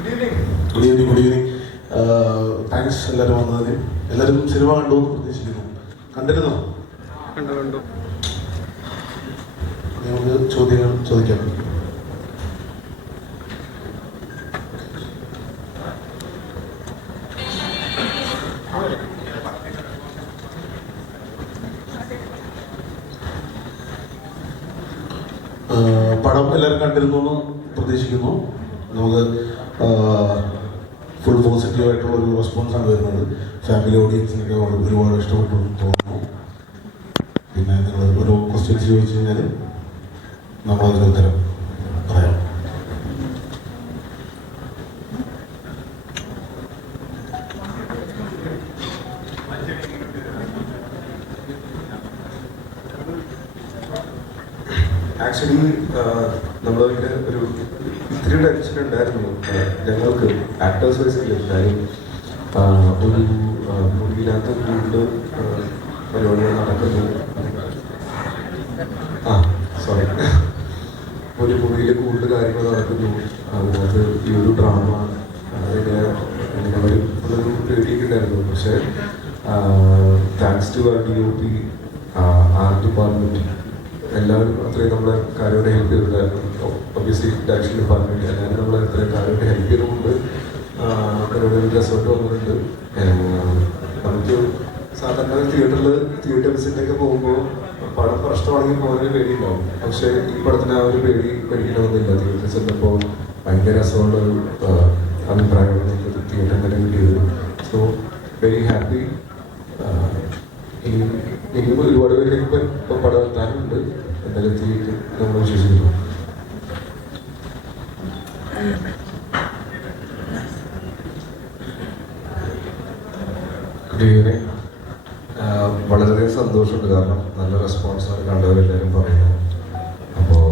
Good evening. Thanks എല്ലാവരും വന്നതിന്. എല്ലാവരും സിനിമ കണ്ടു എന്ന് പ്രതീക്ഷിക്കുന്നു. കണ്ടിരുന്നോ? കണ്ടു. നമുക്ക് ചോദ്യങ്ങൾ ചോദിക്കാം. പടം എല്ലാവരും കണ്ടിരുന്നു എന്ന് പ്രതീക്ഷിക്കുന്നു. നമുക്ക് ഫുൾ പോസിറ്റീവായിട്ടുള്ള ഒരു റെസ്പോൺസാണ് വരുന്നത്. ഫാമിലി ഓഡിയൻസിനൊക്കെ ഒരുപാട് ഇഷ്ടപ്പെട്ടു തോന്നുന്നു. പിന്നെ നിങ്ങൾ ഓരോ ക്വസ്റ്റ്യൻസ് ചോദിച്ചു കഴിഞ്ഞാൽ നമ്മളതിന് ഉത്തരം പറയാം. ആക്ച്വലി നമ്മളിങ്ങനെ ഒരു ഇത്തിരി ടെൻഷൻ ഉണ്ടായിരുന്നു ഞങ്ങൾക്ക് ആക്ടേഴ്സ് വൈസിൽ. കാര്യം ഒരു മുറിയില്ലാത്ത വീട്ടിൽ പരിപാടികൾ നടക്കുന്നു. ഒരു മുറിയിൽ കൂടുതൽ കാര്യങ്ങൾ നടക്കുന്നു. അതിനകത്ത് ഈ ഒരു ഡ്രാമ അങ്ങനെ വരും എന്നൊരു പേടിയൊക്കെ ഉണ്ടായിരുന്നു. പക്ഷേ thanks to DOP, art department, എല്ലാവരും അത്രയും നമ്മളെ കാര്യമായിട്ട് ഹെൽപ്പ് ചെയ്തിട്ടുണ്ടായിരുന്നു. ഒബ്വിയസ്ലി ഡയറക്ഷൻ ഡിപ്പാർട്ട്മെൻറ്റ് എല്ലാവരും നമ്മളെ അത്രയും കാര്യമായിട്ട് ഹെൽപ്പ് ചെയ്തുകൊണ്ട് പരിപാടി റിസൾട്ട് വന്നിട്ടുണ്ട്. നമുക്ക് സാധാരണ തിയേറ്റർ വിസിറ്റൊക്കെ പോകുമ്പോൾ പടം പ്രശ്നമാണെങ്കിൽ പോകുന്നതിന് പേടിയുണ്ടാവും. പക്ഷേ ഈ പടത്തിന് ആ ഒരു പേടി പേടിക്കണമെന്നില്ല. തിയേറ്ററിൽ ചെന്നപ്പോൾ ഭയങ്കര രസമുള്ളൊരു അഭിപ്രായമാണ് നമുക്ക് തിയേറ്ററിൽ തന്നെ കിട്ടിയത്. So very happy. ഇനിയും ഒരുപാട് പേരിലേക്ക് ഇപ്പം പടം എത്താനുണ്ട്. എന്തായാലും എത്തിയിട്ട് നമ്മൾ വിശ്വസിക്കുന്നു. വളരെയധികം സന്തോഷമുണ്ട്. കാരണം നല്ല റെസ്പോൺസാണ് കണ്ടവരെല്ലാവരും പറയുന്നത്. അപ്പോൾ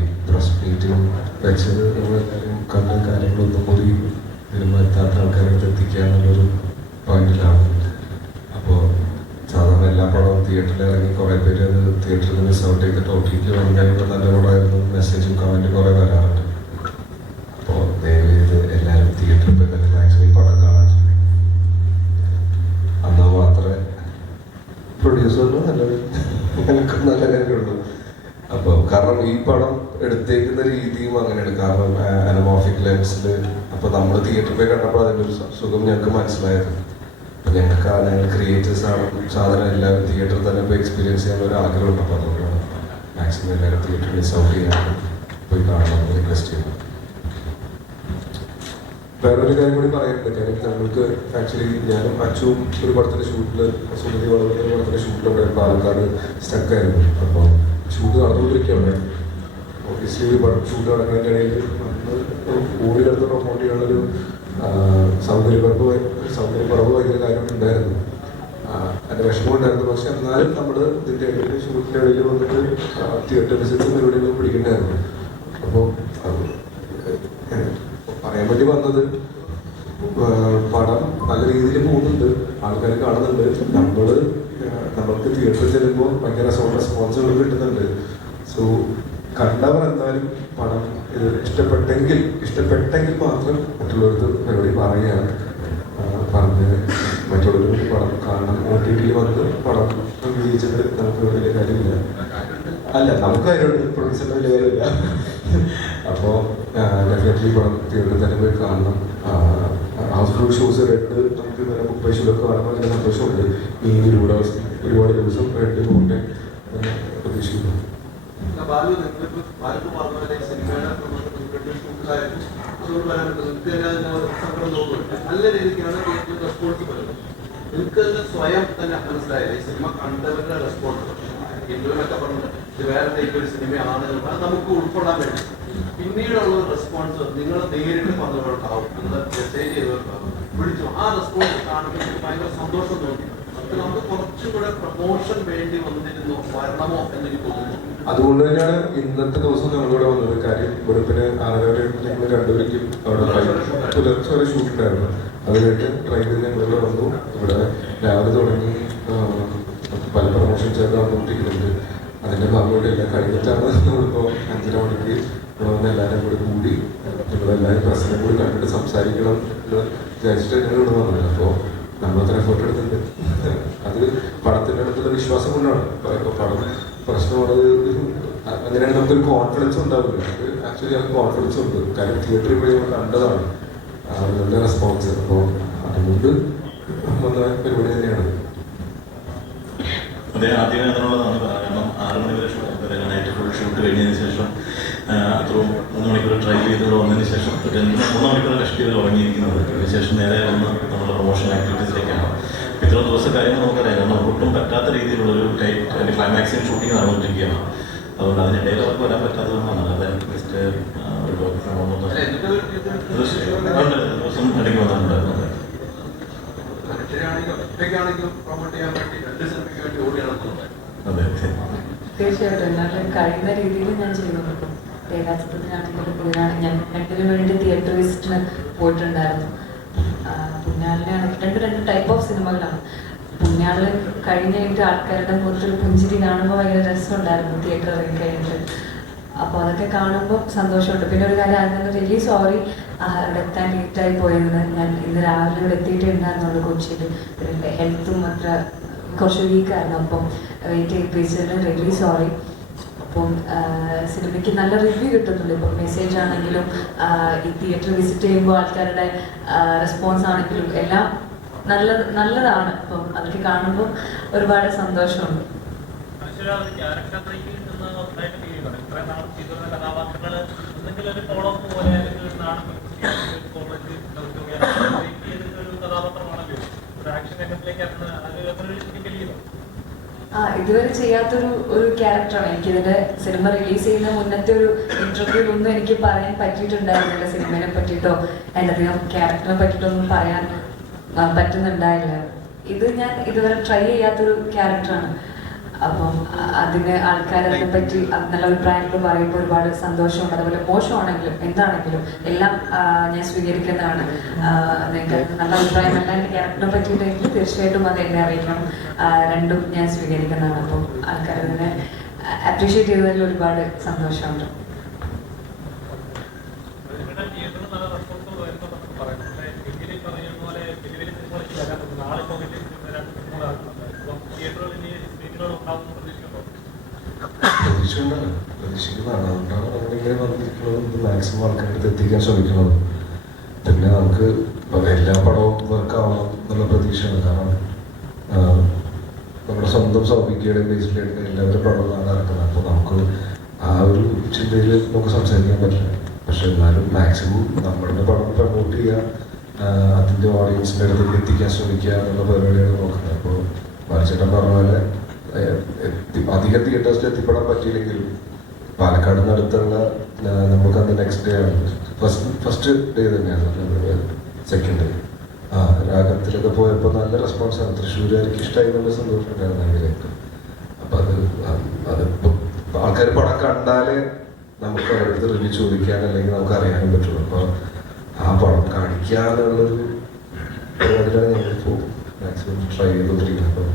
ഈ പ്രസ് മീറ്റും വെച്ചത് നമ്മളെല്ലാവരും കണ്ട കാര്യങ്ങളൊന്നും കൂടി സിനിമ എത്താത്ത ആൾക്കാരുടെ എത്തിക്കുക എന്നുള്ളൊരു പോയിന്റിലാണ്. അപ്പോൾ സാധാരണ എല്ലാ പടവും തിയേറ്ററിൽ ഇറങ്ങി കുറേ പേര് അത് തിയേറ്ററിൽ മിസ് ഔട്ട് ചെയ്തിട്ട് OTT വന്നു കഴിയുമ്പോൾ നല്ല പടമായിരുന്നു മെസ്സേജും കമൻറ്റും കുറേ വരാറുണ്ട്. അപ്പോൾ ദയവ് ചെയ്ത് എല്ലാവരും തിയേറ്ററിൽ പോയി തന്നെ മാക്സിമം പടം കാണാൻ എന്നാൽ മാത്രമേ പ്രൊഡ്യൂസറിനും നല്ല കാര്യമുള്ളൂ. അപ്പോൾ കാരണം ഈ പടം എടുത്തേക്കുന്ന രീതിയും അങ്ങനെയാണ്. കാരണം അനമോർഫിക് ലെൻസിൽ അപ്പോൾ നമ്മൾ തിയേറ്ററിൽ പോയി കണ്ടപ്പോൾ അതിൻ്റെ ഒരു സുഖം ഞങ്ങൾക്ക് മനസ്സിലായത്. അപ്പം ഞങ്ങൾ ക്രിയേറ്റേഴ്സാണ് സാധാരണ എല്ലാവരും തിയേറ്ററിൽ തന്നെ പോയി എക്സ്പീരിയൻസ് ചെയ്യാനുള്ള ഒരു ആഗ്രഹമുണ്ട്. അപ്പോൾ അതുകൊണ്ടാണ് മാക്സിമം എല്ലാവരും തിയേറ്ററിൽ മിസ് ഔട്ട് ചെയ്യാൻ പോയി കാണണമെന്ന് റിക്വസ്റ്റ് ചെയ്യുന്നത്. വേറൊരു കാര്യം കൂടി പറയാനുണ്ട്. കാര്യം ഞങ്ങൾക്ക് ആക്ച്വലി ഞാനും അച്ചുവും ഒരു പടത്തിൻ്റെ ഷൂട്ടിൽ, സുമതി വളർന്ന ഒരു പടത്തിൻ്റെ ഷൂട്ടിലൂടെ പാലക്കാട് സ്റ്റക്കായിരുന്നു. അപ്പോൾ ഷൂട്ട് നടന്നുകൊണ്ടിരിക്കുകയാണ്. ഒബ്വിയസ്ലി ഒരു പടം ഷൂട്ട് നടക്കുന്നതിൻ്റെ ഇടയിൽ ഓടി കിടന്ന് പ്രൊമോട്ട് ചെയ്യാനുള്ളൊരു സൗകര്യക്കുറവ് ഭയങ്കര കാര്യമുണ്ടായിരുന്നു. അതിൻ്റെ വിഷമം ഉണ്ടായിരുന്നു. പക്ഷെ എന്നാലും നമ്മൾ ഇതിൻ്റെ ഇടയിൽ ഷൂട്ടിൻ്റെ ഇടയിൽ വന്നിട്ട് തിയേറ്റർ വിസിറ്റ്സും പരിപാടികളും പിടിക്കണ്ടായിരുന്നു. അപ്പോൾ പറയാൻ വേണ്ടി വന്നത്, പടം നല്ല രീതിയിൽ പോകുന്നുണ്ട്, ആൾക്കാർ കാണുന്നുണ്ട്. നമ്മൾക്ക് തിയേറ്ററിൽ ചെല്ലുമ്പോൾ ഭയങ്കര റെസ്പോൺസുകൾ കിട്ടുന്നുണ്ട്. സോ കണ്ടവർ എന്തായാലും പടം ഇത് ഇഷ്ടപ്പെട്ടെങ്കിൽ മാത്രം മറ്റുള്ളവർക്ക് പരിപാടി പറയുകയാണ്. പറഞ്ഞ് മറ്റുള്ളവർക്ക് പടം കാണണം. OTT വന്ന് പടം വിജയിച്ചത് നമുക്ക് വലിയ കാര്യമില്ല. അല്ല, നമുക്ക് അതിനോട് പ്രൊഡ്യൂസറിന് വലിയ കാര്യമില്ല. അപ്പോൾ ഡെഫിനറ്റ്ലി പടം തിയേറ്ററിൽ തന്നെ പോയി കാണണം. ഹൗസ്ഫുൾ ഷോസ് റെഡ് നമുക്ക് 30 ഷോയൊക്കെ കാണുമ്പോൾ അതിൻ്റെ സന്തോഷമുണ്ട്. ഇനി ഒരുപാട് ദിവസം റെഡ് പോകട്ടെ എന്ന് പ്രതീക്ഷിക്കുന്നു. നല്ല രീതിക്കാണ് റെസ്പോൺസ് വരുന്നത്. നിങ്ങൾക്ക് തന്നെ സ്വയം തന്നെ മനസ്സിലായത് ഈ സിനിമ കണ്ടവരുടെ റെസ്പോൺസ് ഇന്റർവ്യൂലൊക്കെ പറഞ്ഞത് ഇത് വേറെ ടൈപ്പ് ഒരു സിനിമയാണ് നമുക്ക് ഉൾക്കൊള്ളാൻ വേണ്ടി. പിന്നീടുള്ള റെസ്പോൺസ് നിങ്ങൾ നേരിട്ട് പറഞ്ഞവർക്കാവും, നിങ്ങൾ മെസ്സേജ് ചെയ്തവർക്കാവും, വിളിച്ചു. ആ റെസ്പോൺസ് കാണുമ്പോൾ ഭയങ്കര സന്തോഷം തോന്നി. നമുക്ക് കുറച്ചും കൂടെ പ്രമോഷൻ വേണ്ടി വന്നിരുന്നു, വരണമോ എന്നെനിക്ക് തോന്നുന്നു. അതുകൊണ്ട് തന്നെയാണ് ഇന്നത്തെ ദിവസം ഞങ്ങളിവിടെ വന്നത്. കാര്യം വെളുപ്പിന് 6:30 ഞങ്ങൾ രണ്ടുപേർക്കും അവിടെ പുലർച്ചെ വരെ ഷൂട്ടുണ്ടായിരുന്നു. അത് കഴിഞ്ഞിട്ട് ട്രെയിനിൽ ഞങ്ങളിവിടെ വന്നു. ഇവിടെ രാവിലെ തുടങ്ങി പല പ്രമോഷൻസ് ആയിട്ട് വന്നുകൊണ്ടിരിക്കുന്നുണ്ട്. അതിൻ്റെ ഭാഗമായിട്ട് എല്ലാം കഴിഞ്ഞിട്ടാണ് നമ്മളിപ്പോൾ 5:30 മണിക്ക് എല്ലാവരും കൂടി കൂടി നിങ്ങളെല്ലാവരും പ്രശ്നം കൂടി കണ്ടിട്ട് സംസാരിക്കണം എന്ന് വിചാരിച്ചിട്ട് ഞങ്ങൾ ഇവിടെ വന്നത്. അപ്പോൾ നമ്മളത്ര എഫേർട്ട് എടുത്തിട്ടുണ്ട്. അത് പടത്തിൻ്റെ അടുത്തുള്ള വിശ്വാസം കൊണ്ടാണ്. ഇപ്പോൾ പടം പ്രശ്നമുള്ളത് അങ്ങനെയാണ് നമുക്കൊരു കോൺഫിഡൻസ് ഉണ്ടാവില്ല. അത് ആക്ച്വലി ആ കോൺഫിഡൻസ് ഉണ്ട്. കാര്യം തിയേറ്ററിൽ പോയി നമ്മൾ കണ്ടതാണ് ആളുകളുടെ റെസ്പോൺസ്. അപ്പോൾ അതുകൊണ്ട് വന്ന പരിപാടി തന്നെയാണ്. അതെ, ആദ്യമേ അതിനുള്ളതാണ്. കാരണം 6 മണി വരെ നൈറ്റ് ഫുൾ ഷൂട്ട് കഴിഞ്ഞതിന് ശേഷം അത്രയും 3 മണിക്കൂർ ട്രൈ ചെയ്ത് വന്നതിന് ശേഷം 3 മണിക്കൂർ കഷ്ടിയിൽ ഉറങ്ങിയിരിക്കുന്നത്. അതിനുശേഷം നേരെ വന്ന് നമ്മുടെ പ്രൊമോഷൻ ആക്ടിവിറ്റീസിലേക്കാണ്. ഇത്ര ദിവസം കാര്യങ്ങൾ നമുക്കറിയാം. കാരണം ഒട്ടും പറ്റാത്ത രീതിയിലുള്ളൊരു ടൈറ്റ് ക്ലൈമാക്സിൻ ഷൂട്ടിങ് നടന്നുകൊണ്ടിരിക്കുകയാണ്. അതുകൊണ്ട് അതിനിടയിൽ അവർക്ക് വരാൻ പറ്റാത്തതുകൊണ്ടാണ്. അതായത് ജസ്റ്റ് ഒരു ദിവസം ഇടയ്ക്ക് വന്നിട്ടുണ്ടായിരുന്നു. അതെ, തീർച്ചയായിട്ടും എല്ലാവരും കഴിയുന്ന രീതിയിൽ ഞാൻ ചെയ്തു കൊടുക്കും. ദേവാചിത്രത്തിനാണെങ്കിലും ഇതിനാണ് ഞാൻ 2 വേണ്ടി തിയേറ്റർ വിസിറ്റിന് പോയിട്ടുണ്ടായിരുന്നു. പുണ്യാളിനാണെങ്കിൽ 2 ടൈപ്പ് ഓഫ് സിനിമകളാണ്. പുണ്യാള് കഴിഞ്ഞിട്ട് ആൾക്കാരുടെ മുഖത്തൊരു പുഞ്ചിരി കാണുമ്പോൾ ഭയങ്കര രസമുണ്ടായിരുന്നു തിയേറ്റർ ഇറങ്ങി കഴിഞ്ഞിട്ട്. അപ്പോൾ അതൊക്കെ കാണുമ്പോൾ സന്തോഷമുണ്ട്. പിന്നെ ഒരു കാര്യം അതിന് റിയലി സോറി അവിടെ എത്താൻ ലേറ്റായി പോയതിന്. ഞാൻ ഇന്ന് രാവിലെ ഇവിടെ എത്തിയിട്ടുണ്ടായിരുന്നുള്ളൂ കൊച്ചിയിൽ. പിന്നെ ഹെൽത്തും അത്ര കുറച്ച് വീക്കായിരുന്നു. അപ്പം വെയിറ്റ് ചെയ്യിപ്പിച്ചതിന് റിയലി സോറി. അപ്പം സിനിമയ്ക്ക് നല്ല റിവ്യൂ കിട്ടുന്നുണ്ട്. ഇപ്പം മെസ്സേജ് ആണെങ്കിലും ഈ തിയേറ്റർ വിസിറ്റ് ചെയ്യുമ്പോൾ ആൾക്കാരുടെ റെസ്പോൺസ് ആണെങ്കിലും എല്ലാം നല്ലതാണ്. അപ്പം അതൊക്കെ കാണുമ്പോൾ ഒരുപാട് സന്തോഷമുണ്ട്. ഇതുവരെ ചെയ്യാത്തൊരു ക്യാരക്ടറാണ്. എനിക്കിതിൻ്റെ സിനിമ റിലീസ് ചെയ്യുന്ന മുന്നത്തെ ഒരു ഇന്റർവ്യൂലൊന്നും എനിക്ക് പറയാൻ പറ്റിയിട്ടുണ്ടായിരുന്നില്ല. സിനിമയെ പറ്റിയിട്ടോ അതിനധികം ക്യാരക്ടറിനെ പറ്റിയിട്ടോ ഒന്നും പറയാൻ പറ്റുന്നുണ്ടായില്ല. ഇത് ഞാൻ ഇതുവരെ ട്രൈ ചെയ്യാത്തൊരു ക്യാരക്ടറാണ്. അപ്പം അതിന് ആൾക്കാരതിനെ പറ്റി നല്ല അഭിപ്രായങ്ങൾ പറയുമ്പോൾ ഒരുപാട് സന്തോഷമുണ്ട്. അതുപോലെ മോശമാണെങ്കിലും എന്താണെങ്കിലും എല്ലാം ഞാൻ സ്വീകരിക്കുന്നതാണ്. നിങ്ങൾക്ക് നല്ല അഭിപ്രായമല്ല എൻ്റെ ക്യാരക്ടറിനെ പറ്റിയിട്ടെങ്കിൽ തീർച്ചയായിട്ടും അത് എന്നെ അറിയിക്കണം. രണ്ടും ഞാൻ സ്വീകരിക്കുന്നതാണ്. അപ്പം ആൾക്കാരതിനെ അപ്രീഷിയേറ്റ് ചെയ്തതിൽ ഒരുപാട് സന്തോഷമുണ്ട്. പ്രതീക്ഷിക്കുന്നതാണ്. അതുകൊണ്ടാണ് നമ്മളിങ്ങനെ വന്നിരിക്കുന്നത്. ഇത് മാക്സിമം ആൾക്കാരുടെ എത്തിക്കാൻ ശ്രമിക്കുന്നത്. പിന്നെ നമുക്ക് എല്ലാ പടവും വർക്കാവണം എന്നുള്ള പ്രതീക്ഷയാണ്. കാരണം നമ്മുടെ സ്വന്തം സൗഭികയുടെ ബേസിലായിട്ട് എല്ലാവരും പടവും നടക്കുന്നത്. അപ്പോൾ നമുക്ക് ആ ഒരു ചിന്തയിൽ നമുക്ക് സംസാരിക്കാൻ പറ്റില്ല. പക്ഷെ എന്നാലും മാക്സിമം നമ്മളുടെ പടം പ്രമോട്ട് ചെയ്യുക, അതിൻ്റെ ഓഡിയൻസിൻ്റെ അടുത്തേക്ക് എത്തിക്കാൻ ശ്രമിക്കുക എന്നുള്ള പരിപാടിയാണ് നോക്കുന്നത്. അപ്പോൾ മറിച്ചേട്ടൻ പറഞ്ഞ പോലെ അധികം തിയേറ്റേഴ്സിൽ എത്തിപ്പെടാൻ പറ്റിയില്ലെങ്കിലും പാലക്കാടിന് അടുത്തുള്ള നമുക്ക് അന്ന് നെക്സ്റ്റ് ഡേ ആണ്, ഫസ്റ്റ് ഡേ തന്നെയാണ്, സെക്കൻഡ് ഡേ രാഗത്തിലൊക്കെ പോയപ്പോൾ നല്ല റെസ്പോൺസാണ്. തൃശ്ശൂരുകാർക്ക് ഇഷ്ടമായി നല്ല സന്തോഷം ഉണ്ടായിരുന്നു അതിലേക്ക്. അപ്പം അതിപ്പോൾ ആൾക്കാർ പടം കണ്ടാലേ നമുക്ക് അവരുടെ റിവ്യൂ ചോദിക്കാൻ അല്ലെങ്കിൽ നമുക്ക് അറിയാനും പറ്റുള്ളൂ. അപ്പോൾ ആ പടം കാണിക്കാനുള്ളൊരു പരിപാടിയിലാണ് ഞങ്ങളിപ്പോൾ മാക്സിമം ട്രൈ ചെയ്തുകൊണ്ടിരിക്കുന്നത്. അപ്പോൾ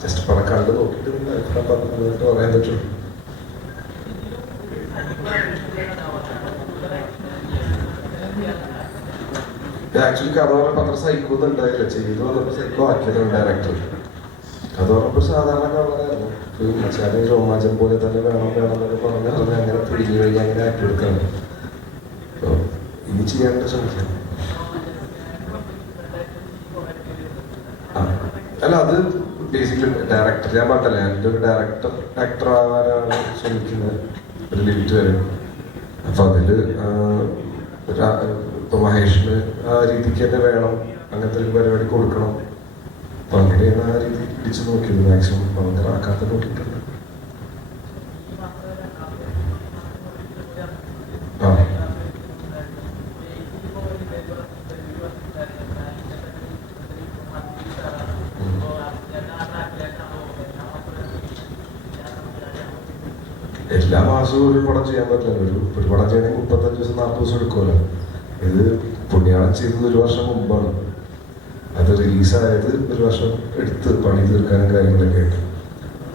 ജസ്റ്റ് പടം കണ്ട് നോക്കിയിട്ട് നിങ്ങൾ അഭിപ്രായം പറഞ്ഞിട്ട് പറയാൻ പറ്റുള്ളൂ. ആക്ച്വലി കഥ പറഞ്ഞപ്പോൾ അത്ര സൈക്കോ ഒന്നും ഉണ്ടായില്ല. ചെയ്തു വന്നപ്പോൾ സൈക്കോ ആക്കിയതാണ് ഡയറക്ടർ. കഥ പറഞ്ഞപ്പോൾ സാധാരണ കാണാനായിരുന്നു. മച്ചാനെ രോമാഞ്ചം പോലെ തന്നെ വേണമെന്നൊക്കെ പറഞ്ഞ് അങ്ങനെ പിടിഞ്ഞു കഴിഞ്ഞ് അങ്ങനെ ആക്കി എടുക്കാണ്. അപ്പോൾ ഇനി ചെയ്യാനായിട്ട് ശ്രമിക്കാം. അല്ല, അത് ബേസിക്കലി ഡയറക്ടർ ഞാൻ പറഞ്ഞല്ലേ, എൻ്റെ ഒരു ആക്ടർ ആവാനാണ് ശ്രമിക്കുന്നത് ഒരു ലിമിറ്റ് വരെ. അപ്പം അതിൽ ഇപ്പൊ മഹേഷിന് ആ രീതിക്ക് തന്നെ വേണം, അങ്ങനത്തെ ഒരു പരിപാടി കൊടുക്കണം. അപ്പൊ അങ്ങനെയാണ് ആ രീതി പിടിച്ചു നോക്കിയത്. മാക്സിമം വളരെ ആക്കാത്ത നോക്കിയിട്ടുണ്ട്. എല്ലാ മാസവും ഒരു പടം ചെയ്യാൻ പറ്റില്ല. ഒരു പടം ചെയ്യണമെങ്കിൽ 35 ദിവസം 40 ദിവസം എടുക്കുമല്ലോ. ഇത് പുണ്യാളം ചെയ്തത് 1 വർഷം മുമ്പാണ്. അത് റിലീസായത് 1 വർഷം എടുത്ത് പണി തീർക്കാനും കാര്യങ്ങളൊക്കെ ആയിട്ട്.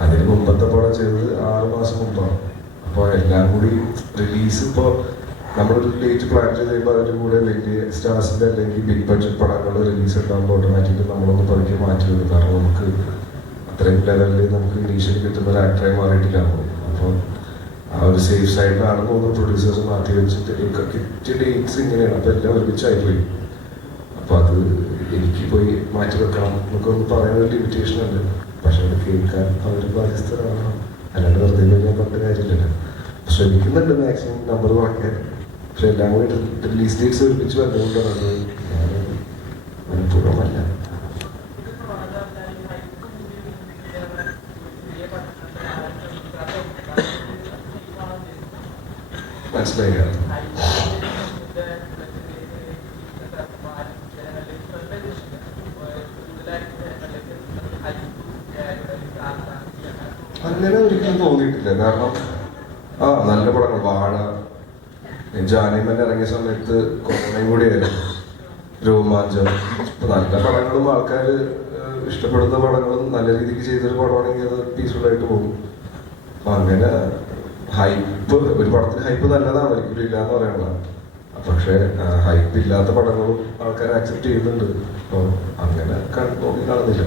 അതിന് മുമ്പത്തെ പടം ചെയ്തത് 6 മാസം മുമ്പാണ്. അപ്പോൾ എല്ലാം കൂടി റിലീസ് ഇപ്പോൾ നമ്മളൊരു ഡേറ്റ് പ്ലാൻ ചെയ്ത് കഴിയുമ്പോൾ അതിൻ്റെ കൂടെ വലിയ സ്റ്റാർസിൻ്റെ അല്ലെങ്കിൽ ബിഗ് ബഡ്ജറ്റ് പടങ്ങൾ റിലീസ് ഉണ്ടാകുമ്പോൾ ഓട്ടോമാറ്റിക്കലി നമ്മളൊന്ന് പതുക്കെ മാറ്റി വരും. കാരണം നമുക്ക് അത്രയും ലെവലിൽ നമുക്ക് ഇനീഷ്യലി കിട്ടുന്ന ഒരു ആക്ടറായി മാറിയിട്ടില്ലാകും. അപ്പോൾ ആ ഒരു സേഫ് സൈഡിലാണ് തോന്നുന്നു പ്രൊഡ്യൂസേഴ്സ് മാറ്റി വെച്ചിട്ട് കിട്ടിയ ഡേറ്റ്സ് ഇങ്ങനെയാണ്. അപ്പോൾ എല്ലാം ഒരുമിച്ചായിപ്പോയി. അപ്പോൾ അത് എനിക്ക് പോയി മാറ്റി വെക്കണം നമുക്കൊന്ന് പറയാൻ ഒരു ലിമിറ്റേഷൻ ഉണ്ട്. പക്ഷെ അത് കേൾക്കാൻ അവർ ബാധ്യസ്ഥരാണ്. അല്ലാണ്ട് വെറുതെ ഞാൻ പറഞ്ഞ കാര്യമില്ലല്ലോ. ശ്രമിക്കുന്നുണ്ട് മാക്സിമം നമ്പർ കുറയ്ക്കാൻ. പക്ഷെ എല്ലാം കൂടി റിലീസ് ഡേറ്റ്സ് ഒരുമിച്ച് വന്നുകൊണ്ടാണ് ഞാൻ മനഃപൂർവ്വമല്ല. മനസ്സിലായില്ല. അങ്ങനെ ഒരിക്കലും തോന്നിയിട്ടില്ല. കാരണം നല്ല പടങ്ങൾ വാഴ, ജാനിമൻ ഇറങ്ങിയ സമയത്ത് കൊറോണയും കൂടിയായിരുന്നു, രോമാഞ്ചം. ഇപ്പൊ നല്ല പടങ്ങളും ആൾക്കാർ ഇഷ്ടപ്പെടുന്ന പടങ്ങളും നല്ല രീതിക്ക് ചെയ്തൊരു പടമാണെങ്കിൽ അത് പീസ്ഫുൾ ആയിട്ട് പോകും. അപ്പൊ അങ്ങനെ ഹൈപ്പ്, ഒരു പടത്തിന് ഹൈപ്പ് നല്ലതാണ്, ഒരിക്കലും ഇല്ല എന്ന് പറയണ. പക്ഷെ ഹൈപ്പ് ഇല്ലാത്ത പടങ്ങളും ആൾക്കാർ ആക്സെപ്റ്റ് ചെയ്യുന്നുണ്ട്. അപ്പോൾ അങ്ങനെ നോക്കി കാണുന്നില്ല.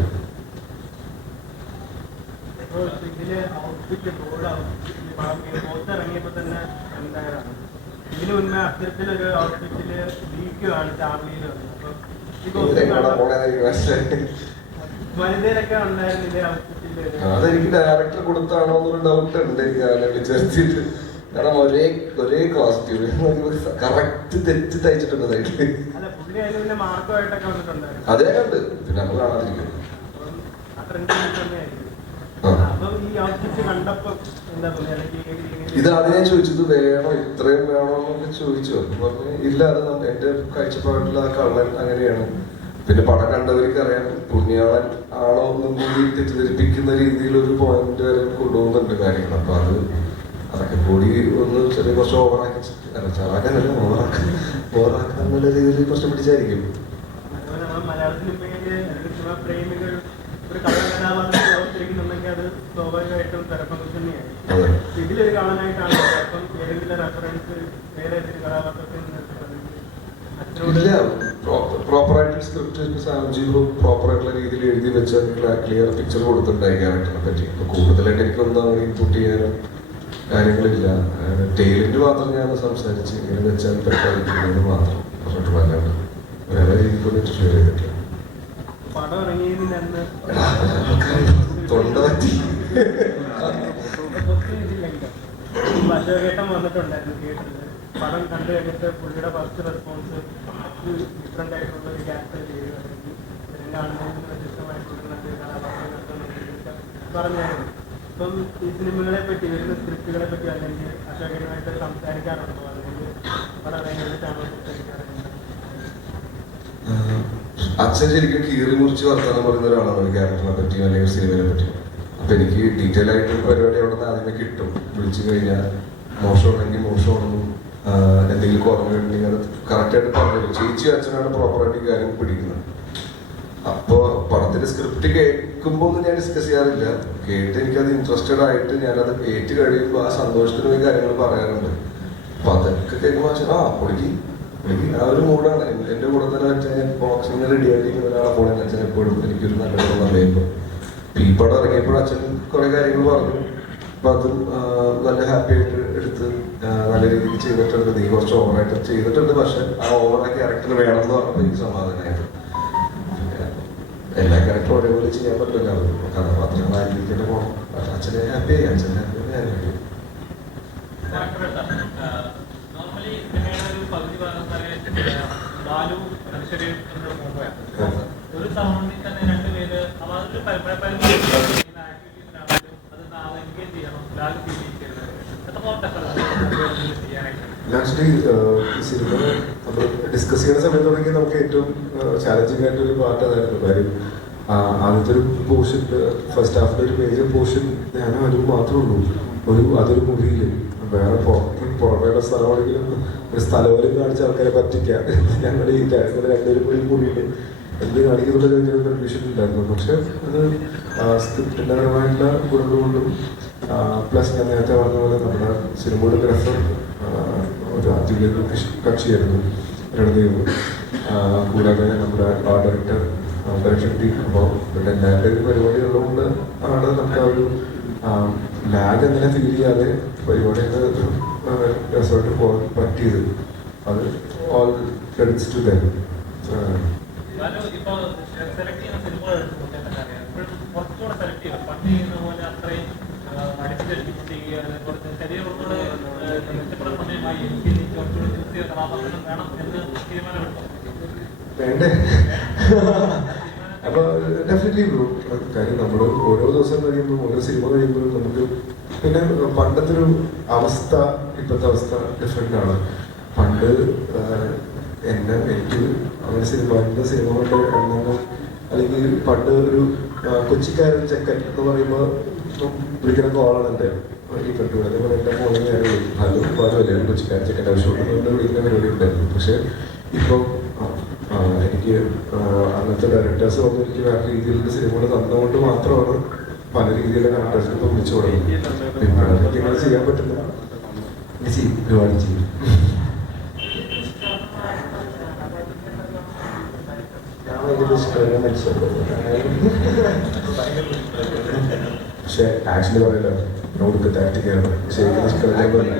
ഇതിന് മുന്നേ അത്തരത്തിലൊരു ഔട്ട്ഫിറ്റില് ലീക്കാണ് ചാർലിയിൽ വനിതയിലൊക്കെ ഉണ്ടായിരുന്നില്ലേ ഔട്ട്ഫിറ്റില്? അതെനിക്ക് ഡയറക്ടർ കൊടുത്താണോ എന്നൊരു ഡൗട്ട് ഉണ്ട് എനിക്ക് അതിനെ വിചാരിച്ചിട്ട്. കാരണം ഒരേ കോസ്റ്റ്യൂം കറക്റ്റ് തെറ്റ് തയ്ച്ചിട്ടുണ്ട് സൈഡില്. അല്ല, പുള്ളി അതിന് പിന്നെ മാർക്കമായിട്ടൊക്കെ വന്നിട്ടുണ്ടായിരുന്നു. അതേ കണ്ട് പിന്നെ നമ്മൾ കാണാതിരിക്കും. അപ്പം ഈ ഔട്ട്ഫിറ്റ് കണ്ടപ്പോ എന്താ ഇത് അതിനെ ചോദിച്ചത് വേണോ, ഇത്രയും വേണോ എന്നൊക്കെ ചോദിച്ചു. അപ്പൊ പറഞ്ഞു ഇല്ല, അത് എന്റെ കാഴ്ചപ്പാടിൽ ആ കള്ളൻ അങ്ങനെയാണ്. പിന്നെ പടം കണ്ടവർക്ക് അറിയാം പുണ്യാളൻ ആണോ ഒന്നും കൂടി തെറ്റിദ്ധരിപ്പിക്കുന്ന രീതിയിൽ ഒരു പോയിന്റ് വരെ കൊണ്ടുപോകുന്നുണ്ട് കാര്യങ്ങൾ. അപ്പൊ അതൊക്കെ കൂടി ഒന്ന് ചെറിയ കുറച്ച് ഓവറാക്കാനല്ല ഓവറാക്കാന്നുള്ള രീതിയിൽ കുറച്ച് പിടിച്ചായിരിക്കും. മലയാള സിനിമയില് പ്രേമികൾ ഒരു കഥാപാത്രം പ്രവർത്തിക്കുന്നുണ്ടെങ്കിൽ അത് സ്വാഭാവികമായിട്ടും തരപ്പങ്ങൾ തന്നെയാണ്. ഇതിലൊരു കാണാനായിട്ടാണ് അപ്പം ഏതെങ്കിലും റെഫറൻസ് വേറെ ഏതെങ്കിലും കഥാപാത്രത്തിൽ ഇല്ല. പ്രോപ്പറായിട്ട് സ്ക്രിപ്റ്റ് സാംജീവ് പ്രോപ്പറായിട്ടുള്ള രീതിയിൽ എഴുതി വെച്ചാൽ ക്ലിയർ പിക്ചർ കൊടുത്തിട്ടുണ്ടായി ക്യാരക്ടറിനെ പറ്റി. ഇപ്പൊ കൂടുതലായിട്ട് എനിക്കൊന്നും അങ്ങനെ ഇൻപുട്ട് ചെയ്യാനോ കാര്യങ്ങളില്ല. ടൈലന്റ് മാത്രം ഞാൻ സംസാരിച്ച് ഇങ്ങനെ വെച്ചാൽ പെട്ടെന്ന് മാത്രം പറഞ്ഞിട്ടുള്ള, അല്ലാണ്ട് വേറെ രീതിക്കൊന്നും ഇന്റർഫിയർ ചെയ്തിട്ടില്ല. പടം ഇറങ്ങിയതിന് അന്ന് തൊണ്ട പറ്റി അശോകേട്ടൻ വന്നിട്ടുണ്ടായിരുന്നു തിയേറ്ററിൽ. പടം കണ്ടു കഴിഞ്ഞിട്ട് പുള്ളിയുടെ ഫസ്റ്റ് റെസ്പോൺസ് ഡിഫറെന്റ് ആയിട്ടുള്ള ഒരു ക്യാരക്ടർ ചെയ്തു കാണുന്നതിന് വ്യത്യസ്തമായിട്ടുള്ള കഥാപാത്രങ്ങൾ പറഞ്ഞായിരുന്നു. ഇപ്പം ഈ സിനിമകളെ പറ്റി, വരുന്ന സ്ക്രിപ്റ്റുകളെ പറ്റി അല്ലെങ്കിൽ അശോകനുമായിട്ട് സംസാരിക്കാറുണ്ടോ, അല്ലെങ്കിൽ പടം ഇറങ്ങിയിട്ടാണോ സംസാരിക്കാറുണ്ടോ? അച്ഛൻ ശരിക്കും കീറി മുറിച്ച് വർത്താനം പറയുന്ന ഒരാളാണ് ഒരു ക്യാരക്ടറിനെ പറ്റിയും അല്ലെങ്കിൽ സിനിമയെ പറ്റിയും. അപ്പൊ എനിക്ക് ഡീറ്റെയിൽ ആയിട്ട് പരിപാടി അവിടെ നിന്ന് ആദ്യമേ കിട്ടും. വിളിച്ചു കഴിഞ്ഞാൽ മോശമാണെങ്കിൽ മോശമാണെന്നും എന്തെങ്കിലും കുറവുണ്ടെങ്കിൽ അത് കറക്റ്റായിട്ട് പറഞ്ഞു. ചേച്ചി അച്ഛനാണ് പ്രോപ്പറായിട്ട് ഈ കാര്യം പിടിക്കുന്നത്. അപ്പോൾ പടത്തിന്റെ സ്ക്രിപ്റ്റ് കേൾക്കുമ്പോൾ ഒന്നും ഞാൻ ഡിസ്കസ് ചെയ്യാറില്ല. കേട്ട് എനിക്കത് ഇൻട്രസ്റ്റഡ് ആയിട്ട് ഞാനത് കേട്ട് കഴിയുമ്പോൾ ആ സന്തോഷത്തിന് പോയി കാര്യങ്ങൾ പറയാറുണ്ട്. അപ്പൊ അതൊക്കെ കേൾക്കുമ്പോൾ പൊളിക്ക് ആ ഒരു മൂഡാണ്. എന്റെ കൂടെ തന്നെ വെച്ചാൽ ബോക്സിങ് റെഡി ആയിട്ടിരിക്കുന്ന ഒരാളെ പോലെ അച്ഛൻ എപ്പോഴും എനിക്കൊരു നല്ല പടം പറയുമ്പോൾ ഈ പടം ഇറങ്ങിയപ്പോൾ അച്ഛൻ കുറെ കാര്യങ്ങൾ പറഞ്ഞു. അപ്പൊ അതും നല്ല ഹാപ്പി ആയിട്ട് എടുത്ത് നല്ല രീതിക്ക് ചെയ്തിട്ടുണ്ട്. നീ കുറച്ച് ഓവറായിട്ട് ചെയ്തിട്ടുണ്ട്, പക്ഷെ ആ ഓവറാ ക്യാരക്ടർ വേണമെന്ന് പറഞ്ഞപ്പോൾ എനിക്ക് സമാധാനമായിരുന്നു. പിന്നെ എല്ലാ ക്യാരക്ടറും ഒരേപോലെ ചെയ്യാൻ പറ്റില്ല. കഥാപാത്രങ്ങളായിരിക്കട്ടെ പോകണം. അച്ഛനെ ഹാപ്പി ആയി, അച്ഛനെ ഹാപ്പി ഞാൻ ഹാപ്പി. ഒരു സൗണ്ടിൽ തന്നെ രണ്ടുപേര് ആക്ച്വലി സിനിമ നമ്മൾ ഡിസ്കസ് ചെയ്യുന്ന സമയത്ത് തുടങ്ങി നമുക്ക് ഏറ്റവും ചാലഞ്ചിങ് ആയിട്ടൊരു പാർട്ട് അതായിരുന്നു. കാര്യം ആദ്യത്തെ ഒരു പോർഷൻ, ഫസ്റ്റ് ഹാഫിന്റെ ഒരു മേജർ പോർഷൻ ഞാനും അതിന് മാത്രമേ ഉള്ളൂ. അതൊരു മുറിയിൽ വേറെ പുറമേയുള്ള സ്ഥലമാണെങ്കിലും ഒരു സ്ഥലവരും കാണിച്ച ആൾക്കാരെ പറ്റിക്കാം. ഞങ്ങൾ ഈ രണ്ടുപേരും കൂടി മുറിയിൽ എന്ത് കാണിക്കുന്നുള്ള കൺഫ്യൂഷൻ ഉണ്ടായിരുന്നു. പക്ഷെ അത് സ്ക്രിപ്റ്റിന്റെ പരമായിട്ടുള്ള ഗുണങ്ങളുകൊണ്ടും പ്ലസ് ഞാൻ നേരത്തെ പറഞ്ഞ പോലെ നമ്മുടെ സിനിമോഗ്രാഫർ ഒരു അത്യുല്യ കക്ഷിയായിരുന്നു രണദേവ്. കൂടാതെ നമ്മുടെ ഡയറക്ടർ ഡയറക്ഷൻ ടീം. അപ്പോൾ ഇവിടെ എല്ലാവരുടെ പരിപാടി ഉള്ളതുകൊണ്ട് ആണ് നമുക്ക് ആ ഒരു ലാഗ് അങ്ങനെ ഫീൽ ചെയ്യാതെ പരിപാടി രസമായിട്ട് പോകാൻ പറ്റിയത്. അത് ഓൾ ക്രെഡിറ്റ്സ് ടു ദം. വേണ്ടേ? അപ്പൊ ഡെഫിനറ്റ്ലി ബ്രോ. കാര്യം നമ്മൾ ഓരോ ദിവസം കഴിയുമ്പോൾ ഓരോ സിനിമ കഴിയുമ്പോഴും നമുക്ക് പിന്നെ പണ്ടത്തെ ഒരു അവസ്ഥ ഇപ്പോഴത്തെ അവസ്ഥ ഡിഫറെൻ്റ് ആണ്. പണ്ട് എനിക്ക് അങ്ങനെ സിനിമ കൊണ്ട് എണ്ണം അല്ലെങ്കിൽ പണ്ട് ഒരു കൊച്ചിക്കാരൻ ചെക്കൻ എന്ന് പറയുമ്പോൾ വിളിക്കുന്ന കോളാണ് എൻ്റെ ഈ കണ്ടുപിടി. അതേപോലെ എൻ്റെ മോളിൽ ഞാൻ ഹലോ പാടുമല്ലേ കൊച്ചിക്കാരൻ ചെക്കൻ്റെ ആവശ്യമുണ്ട് വിളിക്കുന്ന പരിപാടി ഉണ്ടായിരുന്നു. പക്ഷേ ഇപ്പോൾ എനിക്ക് അങ്ങനത്തെ ഡയറക്ടേഴ്സ് വന്ന് എനിക്ക് വേറെ രീതിയിലുള്ള സിനിമകൾ തന്നുകൊണ്ട് മാത്രമാണ് പല രീതിയിലുള്ള ഡയറക്ടേഴ്സ് ഇപ്പോൾ വിളിച്ചു തുടങ്ങുന്നത്. പിന്നെ അതൊക്കെ ഇങ്ങനെ ചെയ്യാൻ പറ്റുന്ന ഒരുപാട് ചെയ്യും. പക്ഷെ ആക്ച്വലി പറയില്ല നോട്ട് താക്ടിക്കാണ്. ശരിക്കും ഇഷ്ടമല്ല.